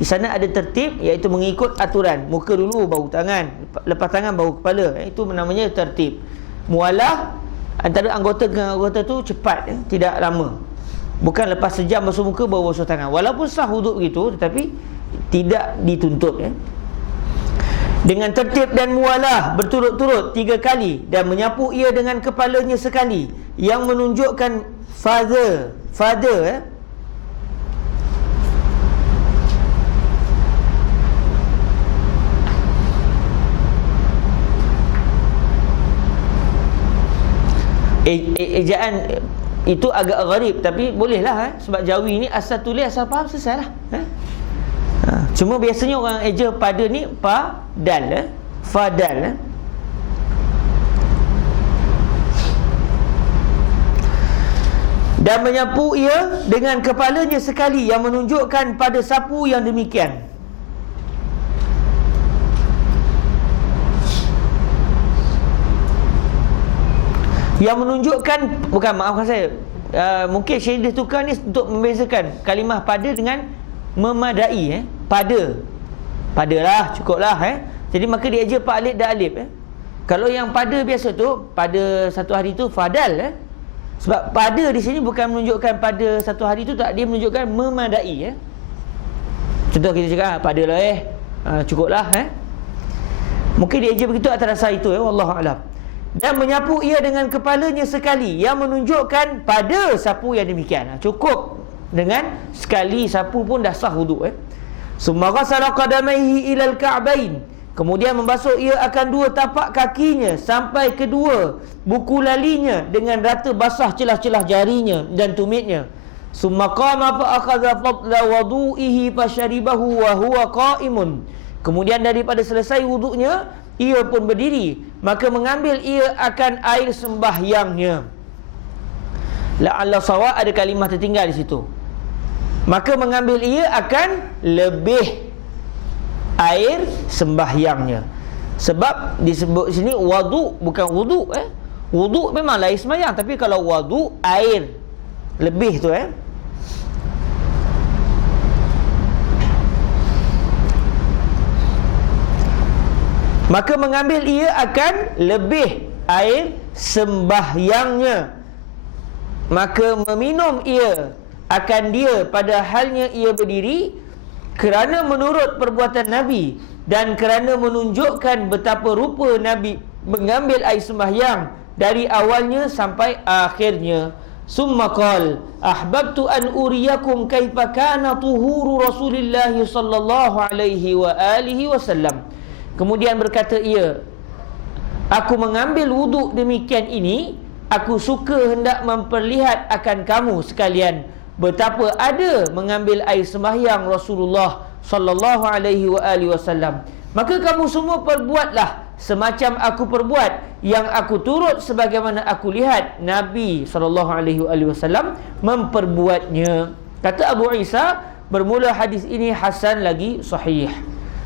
Di sana ada tertib, iaitu mengikut aturan. Muka dulu, baru tangan, lepas tangan baru kepala. Itu namanya tertib. Mualah antara anggota dengan anggota tu cepat, tidak lama. Bukan lepas sejam basuh muka baru basuh tangan. Walaupun sah wuduk begitu, tetapi tidak dituntut. Dengan tertib dan mualah berturut-turut 3 kali, dan menyapu ia dengan kepalanya sekali, yang menunjukkan father ejaan itu agak gharib, tapi bolehlah sebab Jawi ni asal tulis asal faham selesai lah. Cuma biasanya orang eja pada ni padal, fadal. Dan menyapu ia dengan kepalanya sekali, yang menunjukkan pada sapu yang demikian. Yang menunjukkan, bukan, maafkan saya, mungkin Syekh dia tukar ni untuk membezakan kalimah pada dengan memadai. Padalah, cukuplah. Jadi maka dia aja pak alif dan alif. Kalau yang pada biasa tu, pada satu hari tu fadal. Sebab pada di sini bukan menunjukkan pada satu hari tu, tak, dia menunjukkan memadai. Contoh kita cakap padalah cukuplah. Mungkin dia aja begitu atas dasar itu. Wallahu a'lam. Dan menyapu ia dengan kepalanya sekali, yang menunjukkan pada sapu yang demikian. Cukup dengan sekali sapu pun dah sah wuduk. Summa ghasala qadamaihi ilal ka'bain. Kemudian membasuh ia akan 2 tapak kakinya sampai kedua buku lalinya dengan rata basah celah-celah jarinya dan tumitnya. Summa qama fa akhadha fadla wudu'ihi fasharibahu wa huwa qa'imun. Kemudian daripada selesai wuduknya, ia pun berdiri, maka mengambil ia akan air sembahyangnya. La'alla sawa, ada kalimah tertinggal di situ. Maka mengambil ia akan lebih air sembahyangnya. Sebab disebut sini wadu, bukan wuduk. Wuduk memang air sembahyang, tapi kalau wadu air lebih tu. Maka mengambil ia akan lebih air sembahyangnya. Maka meminum ia akan dia pada halnya ia berdiri, kerana menurut perbuatan Nabi dan kerana menunjukkan betapa rupa Nabi mengambil air sembahyang dari awalnya sampai akhirnya. Summa qal ahbabtu an uriyakum kaifa kana tuhuru Rasulillah sallallahu alaihi wa alihi wasallam. Kemudian berkata ia, aku mengambil wuduk demikian ini, aku suka hendak memperlihat akan kamu sekalian betapa ada mengambil air sembahyang Rasulullah sallallahu alaihi wa alihi wasallam. Maka kamu semua perbuatlah semacam aku perbuat, yang aku turut sebagaimana aku lihat Nabi sallallahu alaihi wasallam memperbuatnya. Kata Abu Isa, bermula hadis ini hasan lagi sahih.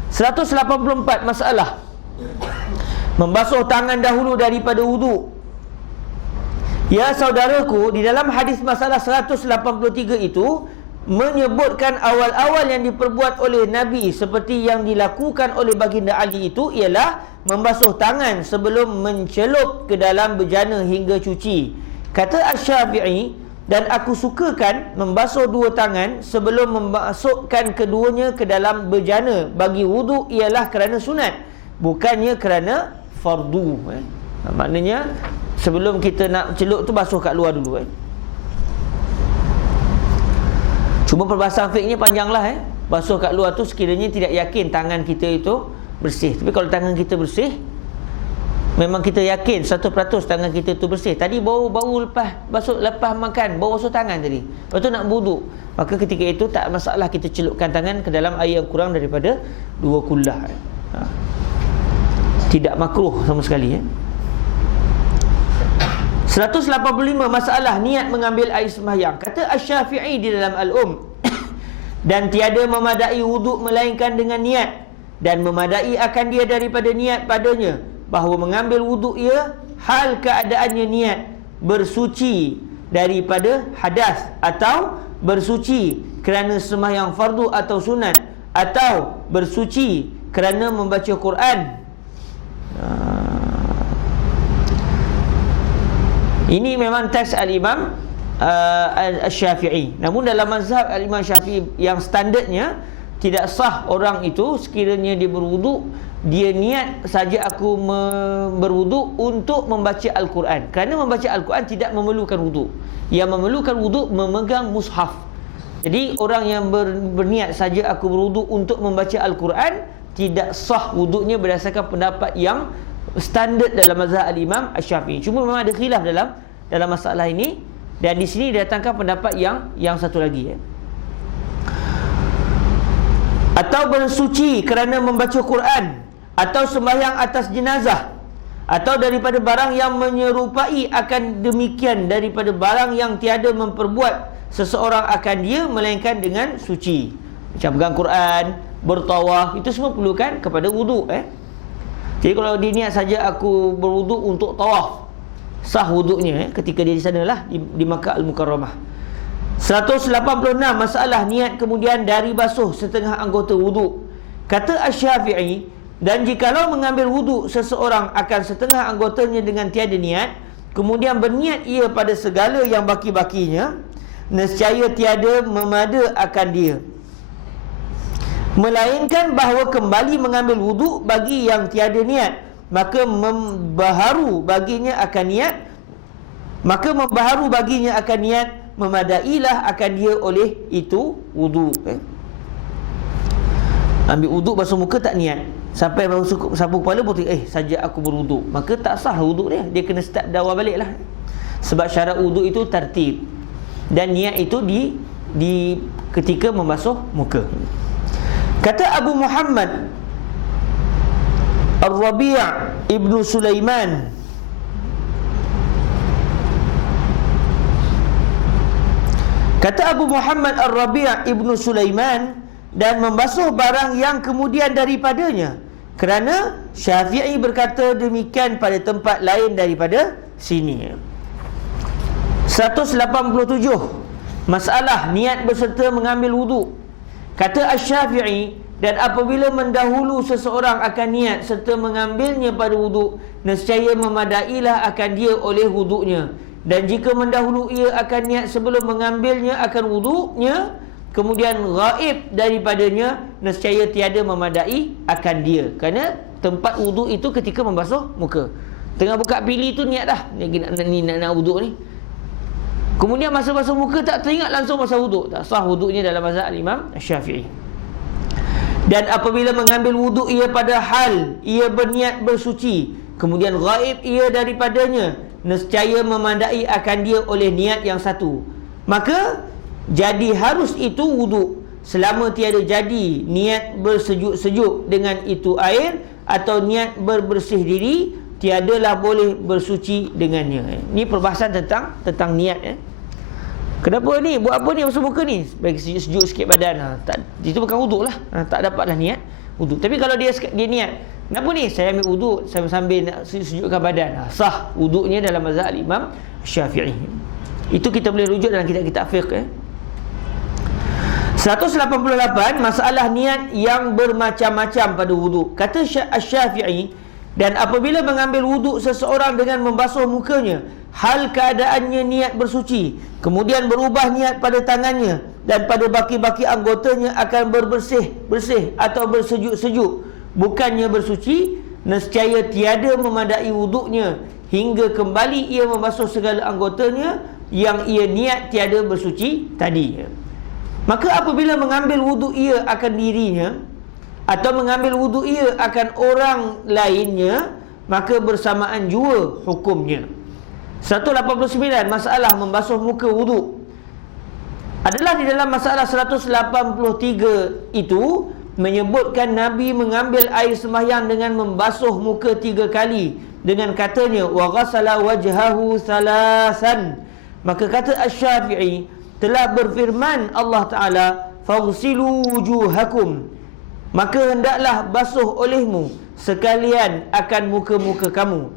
184 masalah. Membasuh tangan dahulu daripada wuduk. Ya saudaraku, di dalam hadis masalah 183 itu menyebutkan awal-awal yang diperbuat oleh Nabi seperti yang dilakukan oleh baginda Ali itu ialah membasuh tangan sebelum mencelup ke dalam bejana hingga cuci. Kata Asy-Syafi'i, dan aku sukakan membasuh 2 tangan sebelum memasukkan keduanya ke dalam bejana bagi wuduk ialah kerana sunat, bukannya kerana fardu. Maknanya sebelum kita nak celup tu basuh kat luar dulu. Cuma perbahasan fiqhnya panjanglah. Basuh kat luar tu sekiranya tidak yakin tangan kita itu bersih. Tapi kalau tangan kita bersih, memang kita yakin 100% tangan kita tu bersih. Tadi baru lepas makan, baru basuh tangan tadi. Lepas tu nak wuduk, maka ketika itu tak masalah kita celupkan tangan ke dalam air yang kurang daripada 2 kullah. Tidak makruh sama sekali. 185 masalah niat mengambil air sembahyang. Kata Asy-Syafi'i di dalam dan tiada memadai wuduk melainkan dengan niat, dan memadai akan dia daripada niat padanya, bahawa mengambil wuduk ia hal keadaannya niat bersuci daripada hadas atau bersuci kerana sembahyang fardu atau sunat, atau bersuci kerana membaca Quran. Ini memang teks Al-Imam Al-Syafi'i. Namun dalam mazhab Al-Imam Syafi'i yang standardnya, tidak sah orang itu sekiranya dia berwuduk, dia niat saja aku berwuduk untuk membaca Al-Quran. Kerana membaca Al-Quran tidak memerlukan wuduk. Yang memerlukan wuduk memegang mushaf. Jadi orang yang berniat saja aku berwuduk untuk membaca Al-Quran, tidak sah wuduknya berdasarkan pendapat yang standard dalam mazhab Al-Imam Asy-Syafi'i. Cuma memang ada khilaf dalam masalah ini, dan di sini datangkan pendapat yang satu lagi, ya. Atau bersuci kerana membaca Quran, atau sembahyang atas jenazah, atau daripada barang yang menyerupai akan demikian, daripada barang yang tiada memperbuat seseorang akan dia melainkan dengan suci. Macam pegang Quran, bertawaf, itu semua perlukan kepada wuduk, Jadi kalau dia niat saja aku berwuduk untuk tawaf, sah wuduknya, ketika dia di sanalah di Makkah Al-Mukarramah. 186 masalah niat kemudian dari basuh setengah anggota wuduk. Kata Asy-Syafi'i, dan jikalau mengambil wuduk seseorang akan setengah anggotanya dengan tiada niat, kemudian berniat ia pada segala yang baki-bakinya, nescaya tiada memada akan dia, melainkan bahawa kembali mengambil wuduk bagi yang tiada niat, maka membaharu baginya akan niat, memadailah akan dia oleh itu wuduk. Ambil wuduk basuh muka tak niat, sampai sapu kepala pun saja aku berwuduk, maka tak sah wuduk dia kena start dari awal balik lah. Sebab syarat wuduk itu tertib, dan niat itu di ketika membasuh muka. Kata Abu Muhammad Ar-Rabi' Ibnu Sulaiman, dan membasuh barang yang kemudian daripadanya, kerana Syafi'i berkata demikian pada tempat lain daripada sini. 187 masalah niat berserta mengambil wuduk. Kata Asy-Syafi'i, dan apabila mendahulu seseorang akan niat serta mengambilnya pada wuduk, nescaya memadailah akan dia oleh wuduknya. Dan jika mendahulu ia akan niat sebelum mengambilnya akan wuduknya, kemudian ghaib daripadanya, nescaya tiada memadai akan dia. Kerana tempat wuduk itu ketika membasuh muka. Tengah buka pilih tu niat dah, nak wuduk ni. Kemudian masa basuh muka tak teringat, langsung masa wuduk. Tak sah wuduknya dalam mazhab Imam Syafi'i. Dan apabila mengambil wuduk ia pada hal ia berniat bersuci, kemudian ghaib ia daripadanya, nescaya memandai akan dia oleh niat yang satu, maka jadi harus itu wuduk. Selama tiada jadi niat bersejuk-sejuk dengan itu air, atau niat berbersih diri, tiadalah boleh bersuci dengannya. Ini perbahasan tentang niat. Kenapa ni? Buat apa ni basuh muka ni? Bagi sejuk-sejuk sikit badan. Itu bukan wuduk lah. Tak dapatlah niat wuduk. Tapi kalau dia niat, kenapa ni? Saya ambil wuduk sambil nak sejukkan badan. Sah wuduknya dalam mazhab Imam Syafi'i. Itu kita boleh rujuk dalam kitab-kitab fiqh. 188 masalah niat yang bermacam-macam pada wuduk. Kata Asy-Syafi'i, dan apabila mengambil wuduk seseorang dengan membasuh mukanya, hal keadaannya niat bersuci, kemudian berubah niat pada tangannya dan pada baki-baki anggotanya akan bersih atau bersejuk-sejuk, bukannya bersuci, nescaya tiada memadai wuduknya hingga kembali ia membasuh segala anggotanya yang ia niat tiada bersuci tadi. Maka apabila mengambil wuduk ia akan dirinya, atau mengambil wuduk ia akan orang lainnya, maka bersamaan jua hukumnya. 189 masalah membasuh muka wuduk. Adalah di dalam masalah 183 itu menyebutkan Nabi mengambil air sembahyang dengan membasuh muka 3 kali, dengan katanya wa ghassala wajhahu salasan. Maka kata Asy-Syafi'i, telah berfirman Allah Ta'ala, faghsilu wujuhakum, maka hendaklah basuh olehmu sekalian akan muka-muka kamu.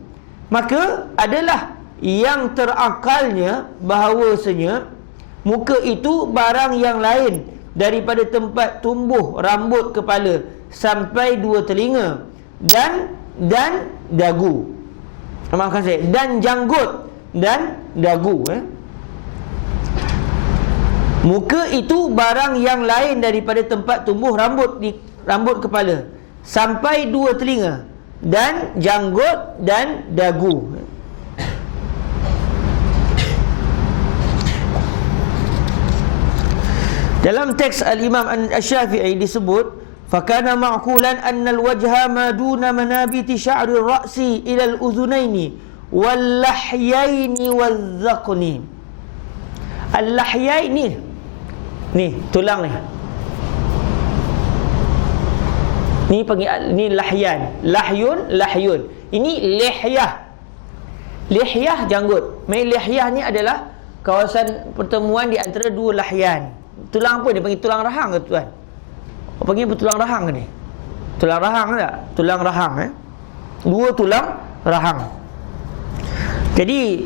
Maka adalah yang terakalnya bahawasanya muka itu barang yang lain daripada tempat tumbuh rambut kepala sampai 2 telinga dan dagu. Maafkan saya, dan janggut dan dagu. Muka itu barang yang lain daripada tempat tumbuh rambut kepala sampai 2 telinga dan janggut dan dagu. Dalam teks Al-Imam Asy-Syafi'i disebut, fakana ma'qulan anna al-wajha ma duna manabiti sya'ri ar-ra'si ila al-udhunaini wal-lahyaini wal-dhaqni. Al-lahyai ni tulang ni. Ni panggil, ni lahyan. Lahyun. Ini lihyah. Lihyah janggut. Lihyah ni adalah kawasan pertemuan di antara 2 lahyan. Tulang apa dia panggil, tulang rahang ke tuan? Panggil tulang rahang ke ni? Tulang rahang tak? Tulang rahang 2 tulang rahang. Jadi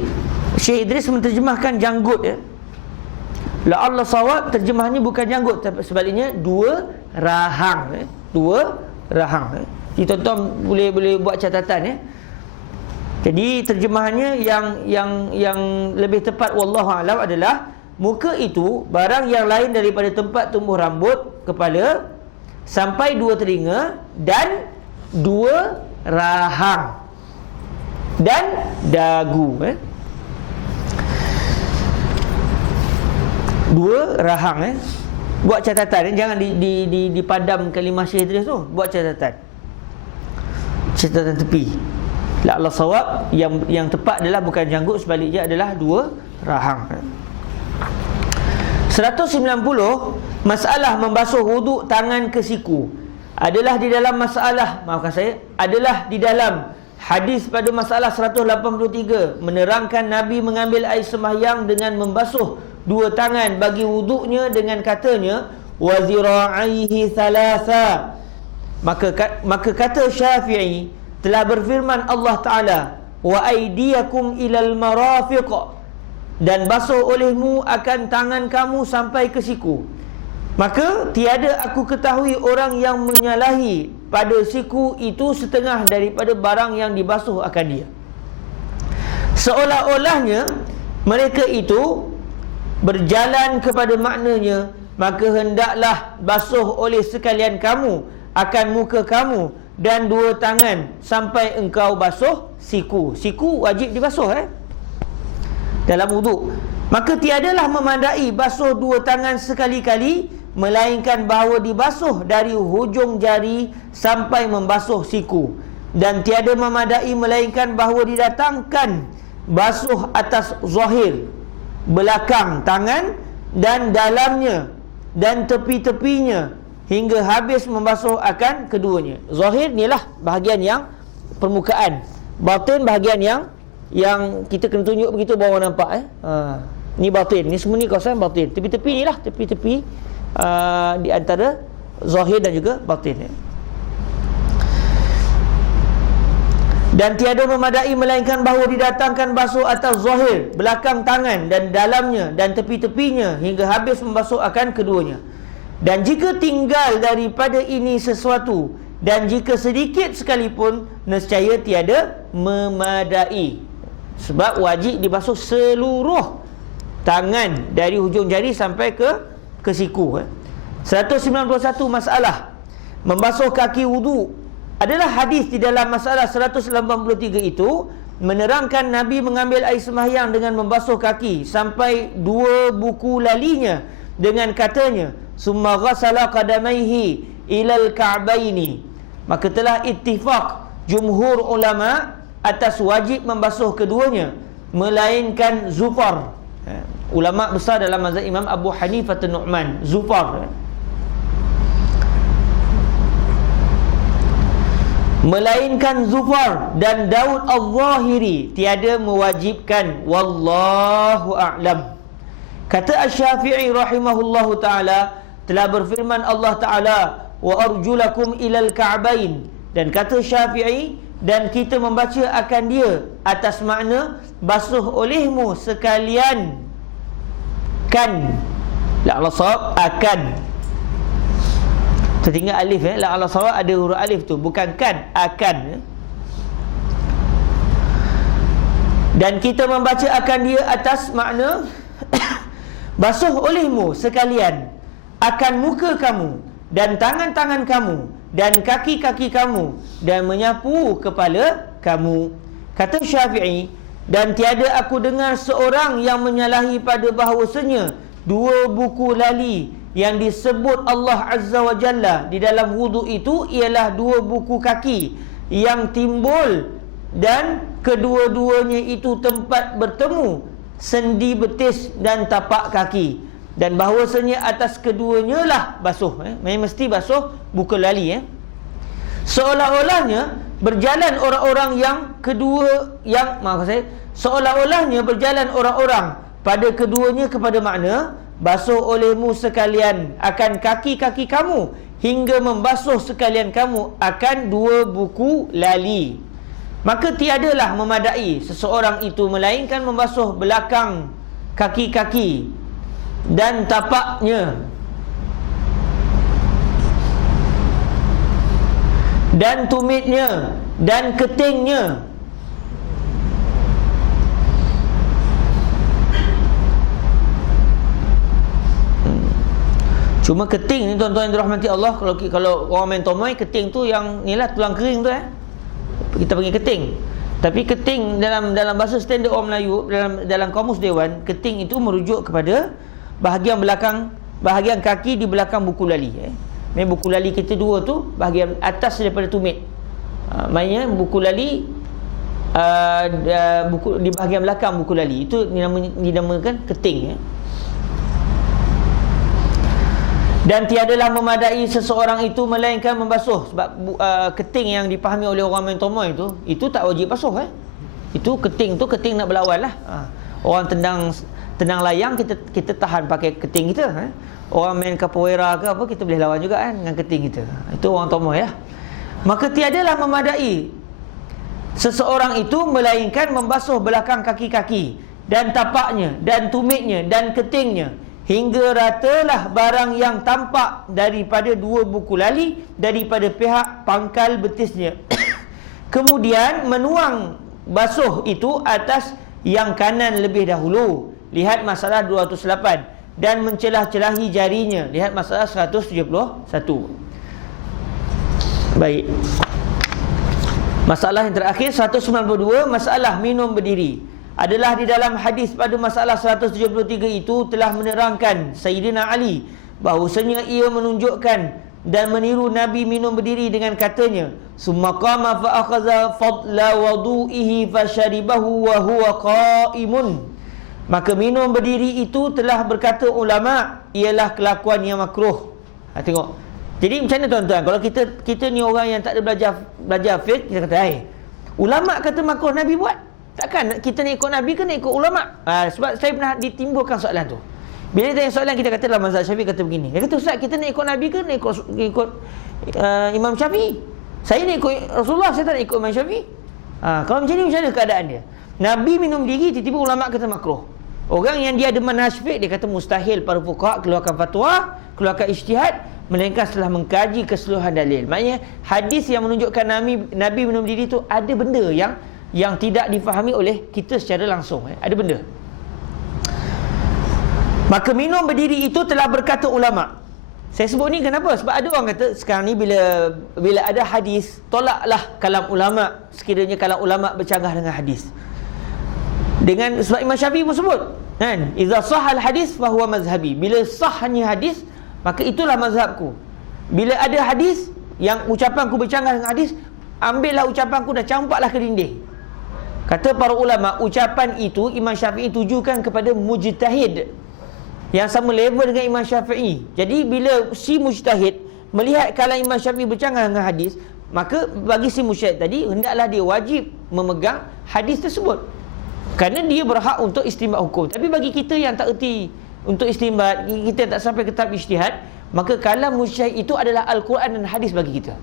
Syekh Idris menterjemahkan janggut La Allah sawab terjemahannya bukan janggut, tapi sebaliknya 2 rahang. 2 rahang. Jadi tuan-tuan boleh buat catatan Jadi terjemahannya yang lebih tepat wallahu a'lam adalah muka itu barang yang lain daripada tempat tumbuh rambut kepala sampai 2 telinga dan 2 rahang dan dagu. 2 rahang. Buat catatan jangan dipadam kalimah Syekh Idris tu. Buat catatan tepi. La Allah sawab yang tepat adalah bukan janggut, sebaliknya adalah 2 rahang. 190 masalah membasuh wuduk tangan ke siku adalah di dalam hadis pada masalah 183 menerangkan Nabi mengambil air sembahyang dengan membasuh 2 tangan bagi wuduknya dengan katanya wa zira'aihi thalatha. Maka kata Syafi'i, telah berfirman Allah Ta'ala wa aydiyakum ilal marafiq, dan basuh olehmu akan tangan kamu sampai ke siku. Maka tiada aku ketahui orang yang menyalahi pada siku itu setengah daripada barang yang dibasuh akan dia. Seolah-olahnya mereka itu berjalan kepada maknanya, maka hendaklah basuh oleh sekalian kamu akan muka kamu dan 2 tangan sampai engkau basuh siku. Siku wajib dibasuh dalam wuduk. Maka tiadalah memadai basuh 2 tangan sekali-kali, melainkan bahawa dibasuh dari hujung jari sampai membasuh siku. Dan tiada memadai melainkan bahawa didatangkan basuh atas zahir, belakang tangan dan dalamnya dan tepi-tepinya hingga habis membasuh akan keduanya. Zahir inilah bahagian yang permukaan, batin bahagian yang kita kena tunjuk begitu baru nampak ni batin, ni semua ni kawasan batin. Tepi-tepi ni lah, tepi-tepi di antara zahir dan juga batin. Dan tiada memadai melainkan bahawa didatangkan basuh atas zahir, belakang tangan dan dalamnya dan tepi-tepinya hingga habis membasuh akan keduanya. Dan jika tinggal daripada ini sesuatu, dan jika sedikit sekalipun, nescaya tiada memadai. Sebab wajib dibasuh seluruh tangan dari hujung jari sampai ke siku. 191 masalah membasuh kaki wudu adalah hadis di dalam masalah 183 itu menerangkan Nabi mengambil air sembahyang dengan membasuh kaki sampai 2 buku lalinya dengan katanya summa ghasala qadamaihi ilal ka'baini. Maka telah ittifaq jumhur ulama atas wajib membasuh keduanya, melainkan zufar. Ulama besar dalam mazhab Imam Abu Hanifah An-Nu'man, zufar, melainkan Zufar dan Daud Al-Zahiri tiada mewajibkan. Wallahu a'lam. Kata Asy-Syafi'i rahimahullahu ta'ala, telah berfirman Allah Ta'ala wa arjulakum ilal ka'bain. Dan kata Syafi'i, dan kita membaca akan dia atas makna basuh olehmu sekalian kan, la Allah sawab, akan tertinggal alif la ala sawab ada huruf alif tu, bukan kan, akan. Dan kita membaca akan dia atas makna basuh olehmu sekalian akan muka kamu dan tangan-tangan kamu dan kaki-kaki kamu dan menyapu kepala kamu. Kata Syafi'i, dan tiada aku dengar seorang yang menyalahi pada bahawasanya dua buku lali yang disebut Allah Azza wa Jalla di dalam wudu itu ialah dua buku kaki yang timbul dan kedua-duanya itu tempat bertemu sendi betis dan tapak kaki, dan bahawasanya atas keduanya lah basuh. Mesti basuh buku lali. Seolah-olahnya berjalan orang-orang yang kedua yang seolah-olahnya berjalan orang-orang pada keduanya kepada makna basuh olehmu sekalian akan kaki-kaki kamu hingga membasuh sekalian kamu akan dua buku lali. Maka tiadalah memadai seseorang itu melainkan membasuh belakang kaki-kaki dan tapaknya dan tumitnya dan ketingnya. Cuma keting ni tuan-tuan yang dirahmati Allah, kalau orang main tomai, keting tu yang ni lah tulang kering tu kita panggil keting. Tapi keting dalam bahasa standard orang Melayu, dalam kamus dewan, keting itu merujuk kepada bahagian belakang, bahagian kaki di belakang buku lali. Buku lali kita dua tu bahagian atas daripada tumit. Maknanya buku lali buku di bahagian belakang buku lali itu dinamakan keting. Dan tiadalah memadai seseorang itu melainkan membasuh. Sebab keting yang dipahami oleh orang main tomoi itu tak wajib basuh. Itu keting tu keting nak berlawan lah. Orang tendang layang, kita tahan pakai keting kita. Orang main capoeira ke apa, kita boleh lawan juga dengan keting kita. Itu orang tomoi . Maka tiadalah memadai seseorang itu melainkan membasuh belakang kaki-kaki dan tapaknya dan tumitnya dan ketingnya hingga ratalah barang yang tampak daripada dua buku lali daripada pihak pangkal betisnya. Kemudian menuang basuh itu atas yang kanan lebih dahulu. Lihat masalah 208. Dan mencelah-celahi jarinya. Lihat masalah 171. Baik. Masalah yang terakhir 192, masalah minum berdiri. Adalah di dalam hadis pada masalah 173 itu telah menerangkan Sayyidina Ali bahawasanya ia menunjukkan dan meniru Nabi minum berdiri dengan katanya, summa qama fa akhadha fadla wudu'ihi fasharibahu wa huwa qa'imun. Maka minum berdiri itu telah berkata ulama ialah kelakuan yang makruh. Tengok. Jadi macam mana tuan-tuan, kalau kita ni orang yang tak ada belajar fiqh, kita kata ulama kata makruh, Nabi buat. Takkan kita nak ikut Nabi ke nak ikut ulama? Sebab saya pernah ditimbulkan soalan tu. Bila tanya soalan, kita kata dalam mazhab Syafi'i kata begini. Dia kata, Ustaz, kita nak ikut Nabi ke nak ikut Imam Syafi'i? Saya nak ikut Rasulullah, saya tak nak ikut Imam Syafi'i. Kalau macam ni, macam mana keadaan dia? Nabi minum diri, tiba-tiba ulama kata makruh. Orang yang dia ada manhaj fiqh, dia kata mustahil para fuqaha keluarkan fatwa, keluarkan ijtihad, melainkan setelah mengkaji keseluruhan dalil. Maknanya hadis yang menunjukkan Nabi minum diri tu ada benda yang tidak difahami oleh kita secara langsung. Ada benda. Maka minum berdiri itu telah berkata ulama. Saya sebut ni kenapa? Sebab ada orang kata sekarang ni bila ada hadis, tolaklah kalam ulama sekiranya kalam ulama bercanggah dengan hadis. Sebab Imam Syafi'i pun sebut, kan? Idza sahal hadis fa huwa mazhabi. Bila sahnya hadis, maka itulah mazhabku. Bila ada hadis yang ucapanku bercanggah dengan hadis, ambillah ucapanku dan campaklah ke dinding. Kata para ulama, ucapan itu Imam Syafi'i tujukan kepada mujtahid yang sama level dengan Imam Syafi'i. Jadi bila si mujtahid melihat kalau Imam Syafi'i bercanggah dengan hadis, maka bagi si mujtahid tadi hendaklah dia wajib memegang hadis tersebut, kerana dia berhak untuk istinbat hukum. Tapi bagi kita yang tak erti untuk istinbat, kita tak sampai ke tahap ijtihad, maka kalam mujtahid itu adalah Al-Quran dan hadis bagi kita.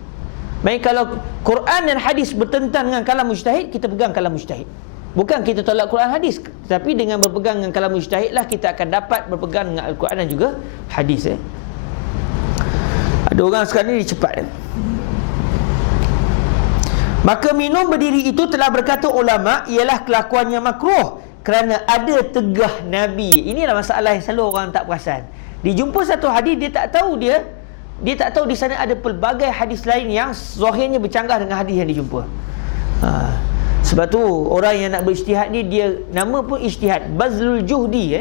Baik, kalau Quran dan hadis bertentangan dengan kalam mujtahid, kita pegang kalam mujtahid. Bukan kita tolak Quran hadis, tapi dengan berpegang dengan kalam mujtahid lah kita akan dapat berpegang dengan Al-Quran dan juga hadis. Ada Ada orang sekarang ni dia cepat kan? Maka minum berdiri itu telah berkata ulama ialah kelakuan yang makruh kerana ada tegah Nabi. Inilah masalah yang selalu orang tak perasan. Dijumpa satu hadis dia tak tahu dia tak tahu di sana ada pelbagai hadis lain yang zahirnya bercanggah dengan hadis yang dijumpa. Sebab tu orang yang nak berijtihad ni, dia nama pun ijtihad, bazlul juhdi.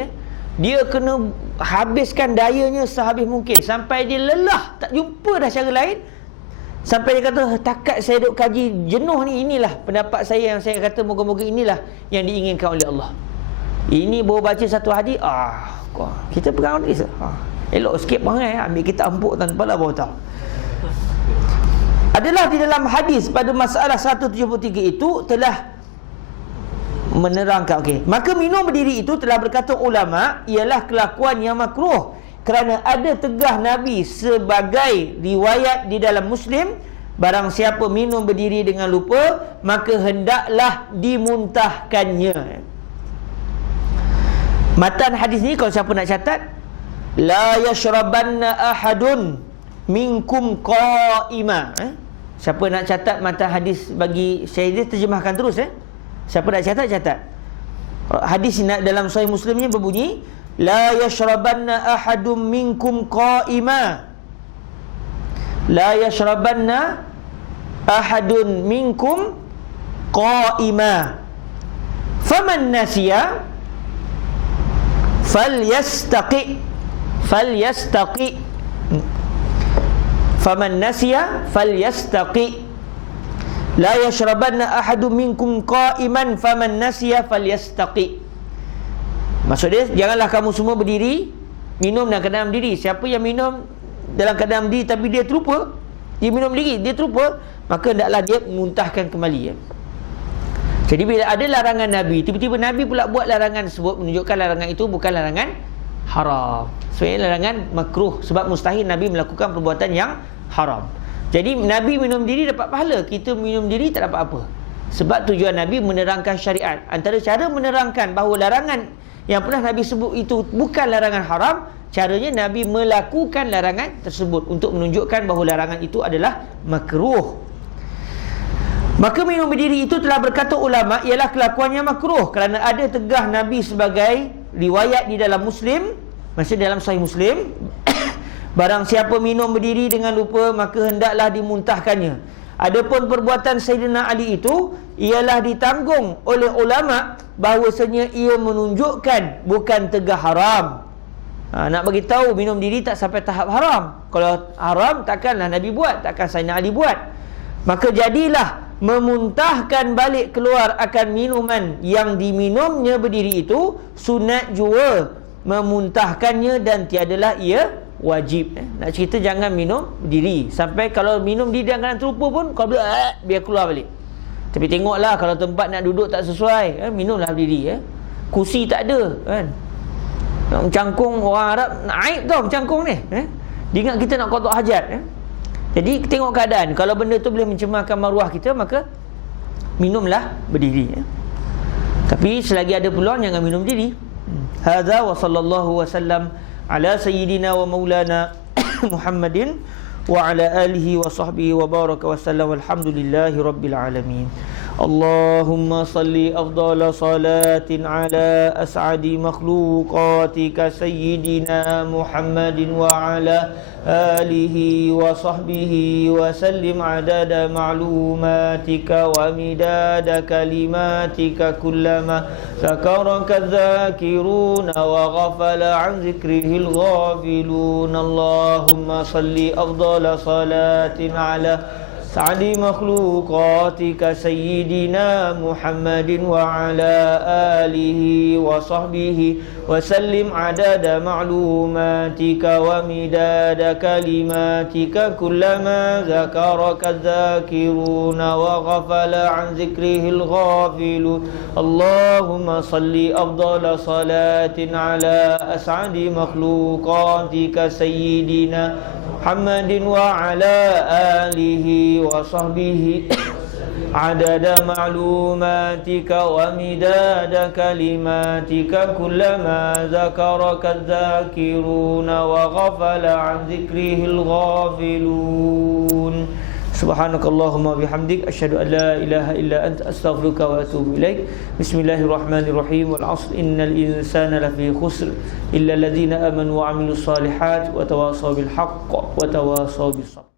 Dia kena habiskan dayanya sehabis mungkin sampai dia lelah, tak jumpa dah cara lain. Sampai dia kata, takat saya duk kaji jenuh ni, inilah pendapat saya yang saya kata moga-moga inilah yang diinginkan oleh Allah. Ini baru baca satu hadis, kita pegang hadis. Elok sikit perangai, ambil kita empuk tanpa lah baru tahu. Adalah di dalam hadis pada masalah 173 itu telah menerangkan. Maka minum berdiri itu telah berkata ulama ialah kelakuan yang makruh kerana ada tegah Nabi sebagai riwayat di dalam Muslim, barang siapa minum berdiri dengan lupa maka hendaklah dimuntahkannya. Matan hadis ni kalau siapa nak catat, la yashrabanna ahadun minkum qa'ima. Siapa nak catat matan hadis, bagi saya terjemahkan terus. Siapa nak catat. Hadis dalam Sahih Muslimnya berbunyi, la yashrabanna ahadum minkum qa'ima. La yashrabanna ahadun minkum qa'ima. Faman nasiya falyastaqi. Faman nasiya falyastaqi. La yashrabanna ahadum minkum qa'iman faman nasiya falyastaqi. Maksud dia, janganlah kamu semua berdiri minum dalam keadaan berdiri. Siapa yang minum dalam keadaan berdiri tapi dia terlupa, dia minum berdiri, dia terlupa, maka hendaklah dia muntahkan kembali. Jadi bila ada larangan Nabi, tiba-tiba Nabi pula buat larangan tersebut, menunjukkan larangan itu bukan larangan haram. Sebenarnya larangan makruh, sebab mustahil Nabi melakukan perbuatan yang haram. Jadi Nabi minum diri dapat pahala, kita minum diri tak dapat apa. Sebab tujuan Nabi menerangkan syariat. Antara cara menerangkan bahawa larangan yang pernah Nabi sebut itu bukan larangan haram, caranya Nabi melakukan larangan tersebut untuk menunjukkan bahawa larangan itu adalah makruh. Maka minum berdiri itu telah berkata ulama ialah kelakuan yang makruh kerana ada tegah Nabi sebagai riwayat di dalam Muslim, maksud dalam Sahih Muslim. Barang siapa minum berdiri dengan lupa maka hendaklah dimuntahkannya. Adapun perbuatan Sayyidina Ali itu ialah ditanggung oleh ulama bahawasanya ia menunjukkan bukan tegah haram. Nak bagi tahu minum diri tak sampai tahap haram. Kalau haram takkanlah Nabi buat, takkan Sayyidina Ali buat. Maka jadilah memuntahkan balik keluar akan minuman yang diminumnya berdiri itu sunat jua memuntahkannya dan tiadalah ia wajib. Nak cerita jangan minum berdiri. Sampai kalau minum di dalam terlupa pun kau biar keluar balik. Tapi tengoklah kalau tempat nak duduk tak sesuai, minumlah berdiri. Kursi tak ada kan. Nak mencangkung, orang Arab naik tau mencangkung ni. Dia ingat kita nak qada hajat. Jadi tengok keadaan. Kalau benda tu boleh mencemarkan maruah kita, maka minumlah berdiri. Tapi selagi ada peluang jangan minum berdiri. Hadza wa sallallahu wasallam ala sayyidina wa maulana Muhammadin wa ala alihi wa sahbihi wa baraka wa sallam. Walhamdulillahi rabbil alamin. Allahumma salli afdala salatin ala as'adi makhluqatika sayyidina Muhammadin wa ala alihi wa sahbihi wa sallim adada ma'lumatika wa midada kalimatika kullama zakaraka dzakiruna wa ghafala an zikrihil ghafilun. Allahumma salli afdala salatin ala sa'di makhluqatika sayyidina Muhammadin wa ala alihi wa sahbihi wa sallim adada ma'lumatika wa midada kalimatika kullama zakaraka dzakiruna wa ghafala an zikrihil ghafilun. Allahumma salli afdala salatin ala as'adi makhluqatika sayyidina Muhammadin wa ala alihi wa sahbihi عدد معلوماتك ومداد كلماتك كلما ذكرك الذاكرون وغفل عن ذكره الغافلون سبحانك اللهم وبحمدك أشهد أن لا إله إلا أنت أستغفرك وأتوب إليك بسم الله الرحمن الرحيم والعصر إن الإنسان لفي خسر إلا الذين آمنوا وعملوا الصالحات وتواصوا بالحق وتواصوا بالصبر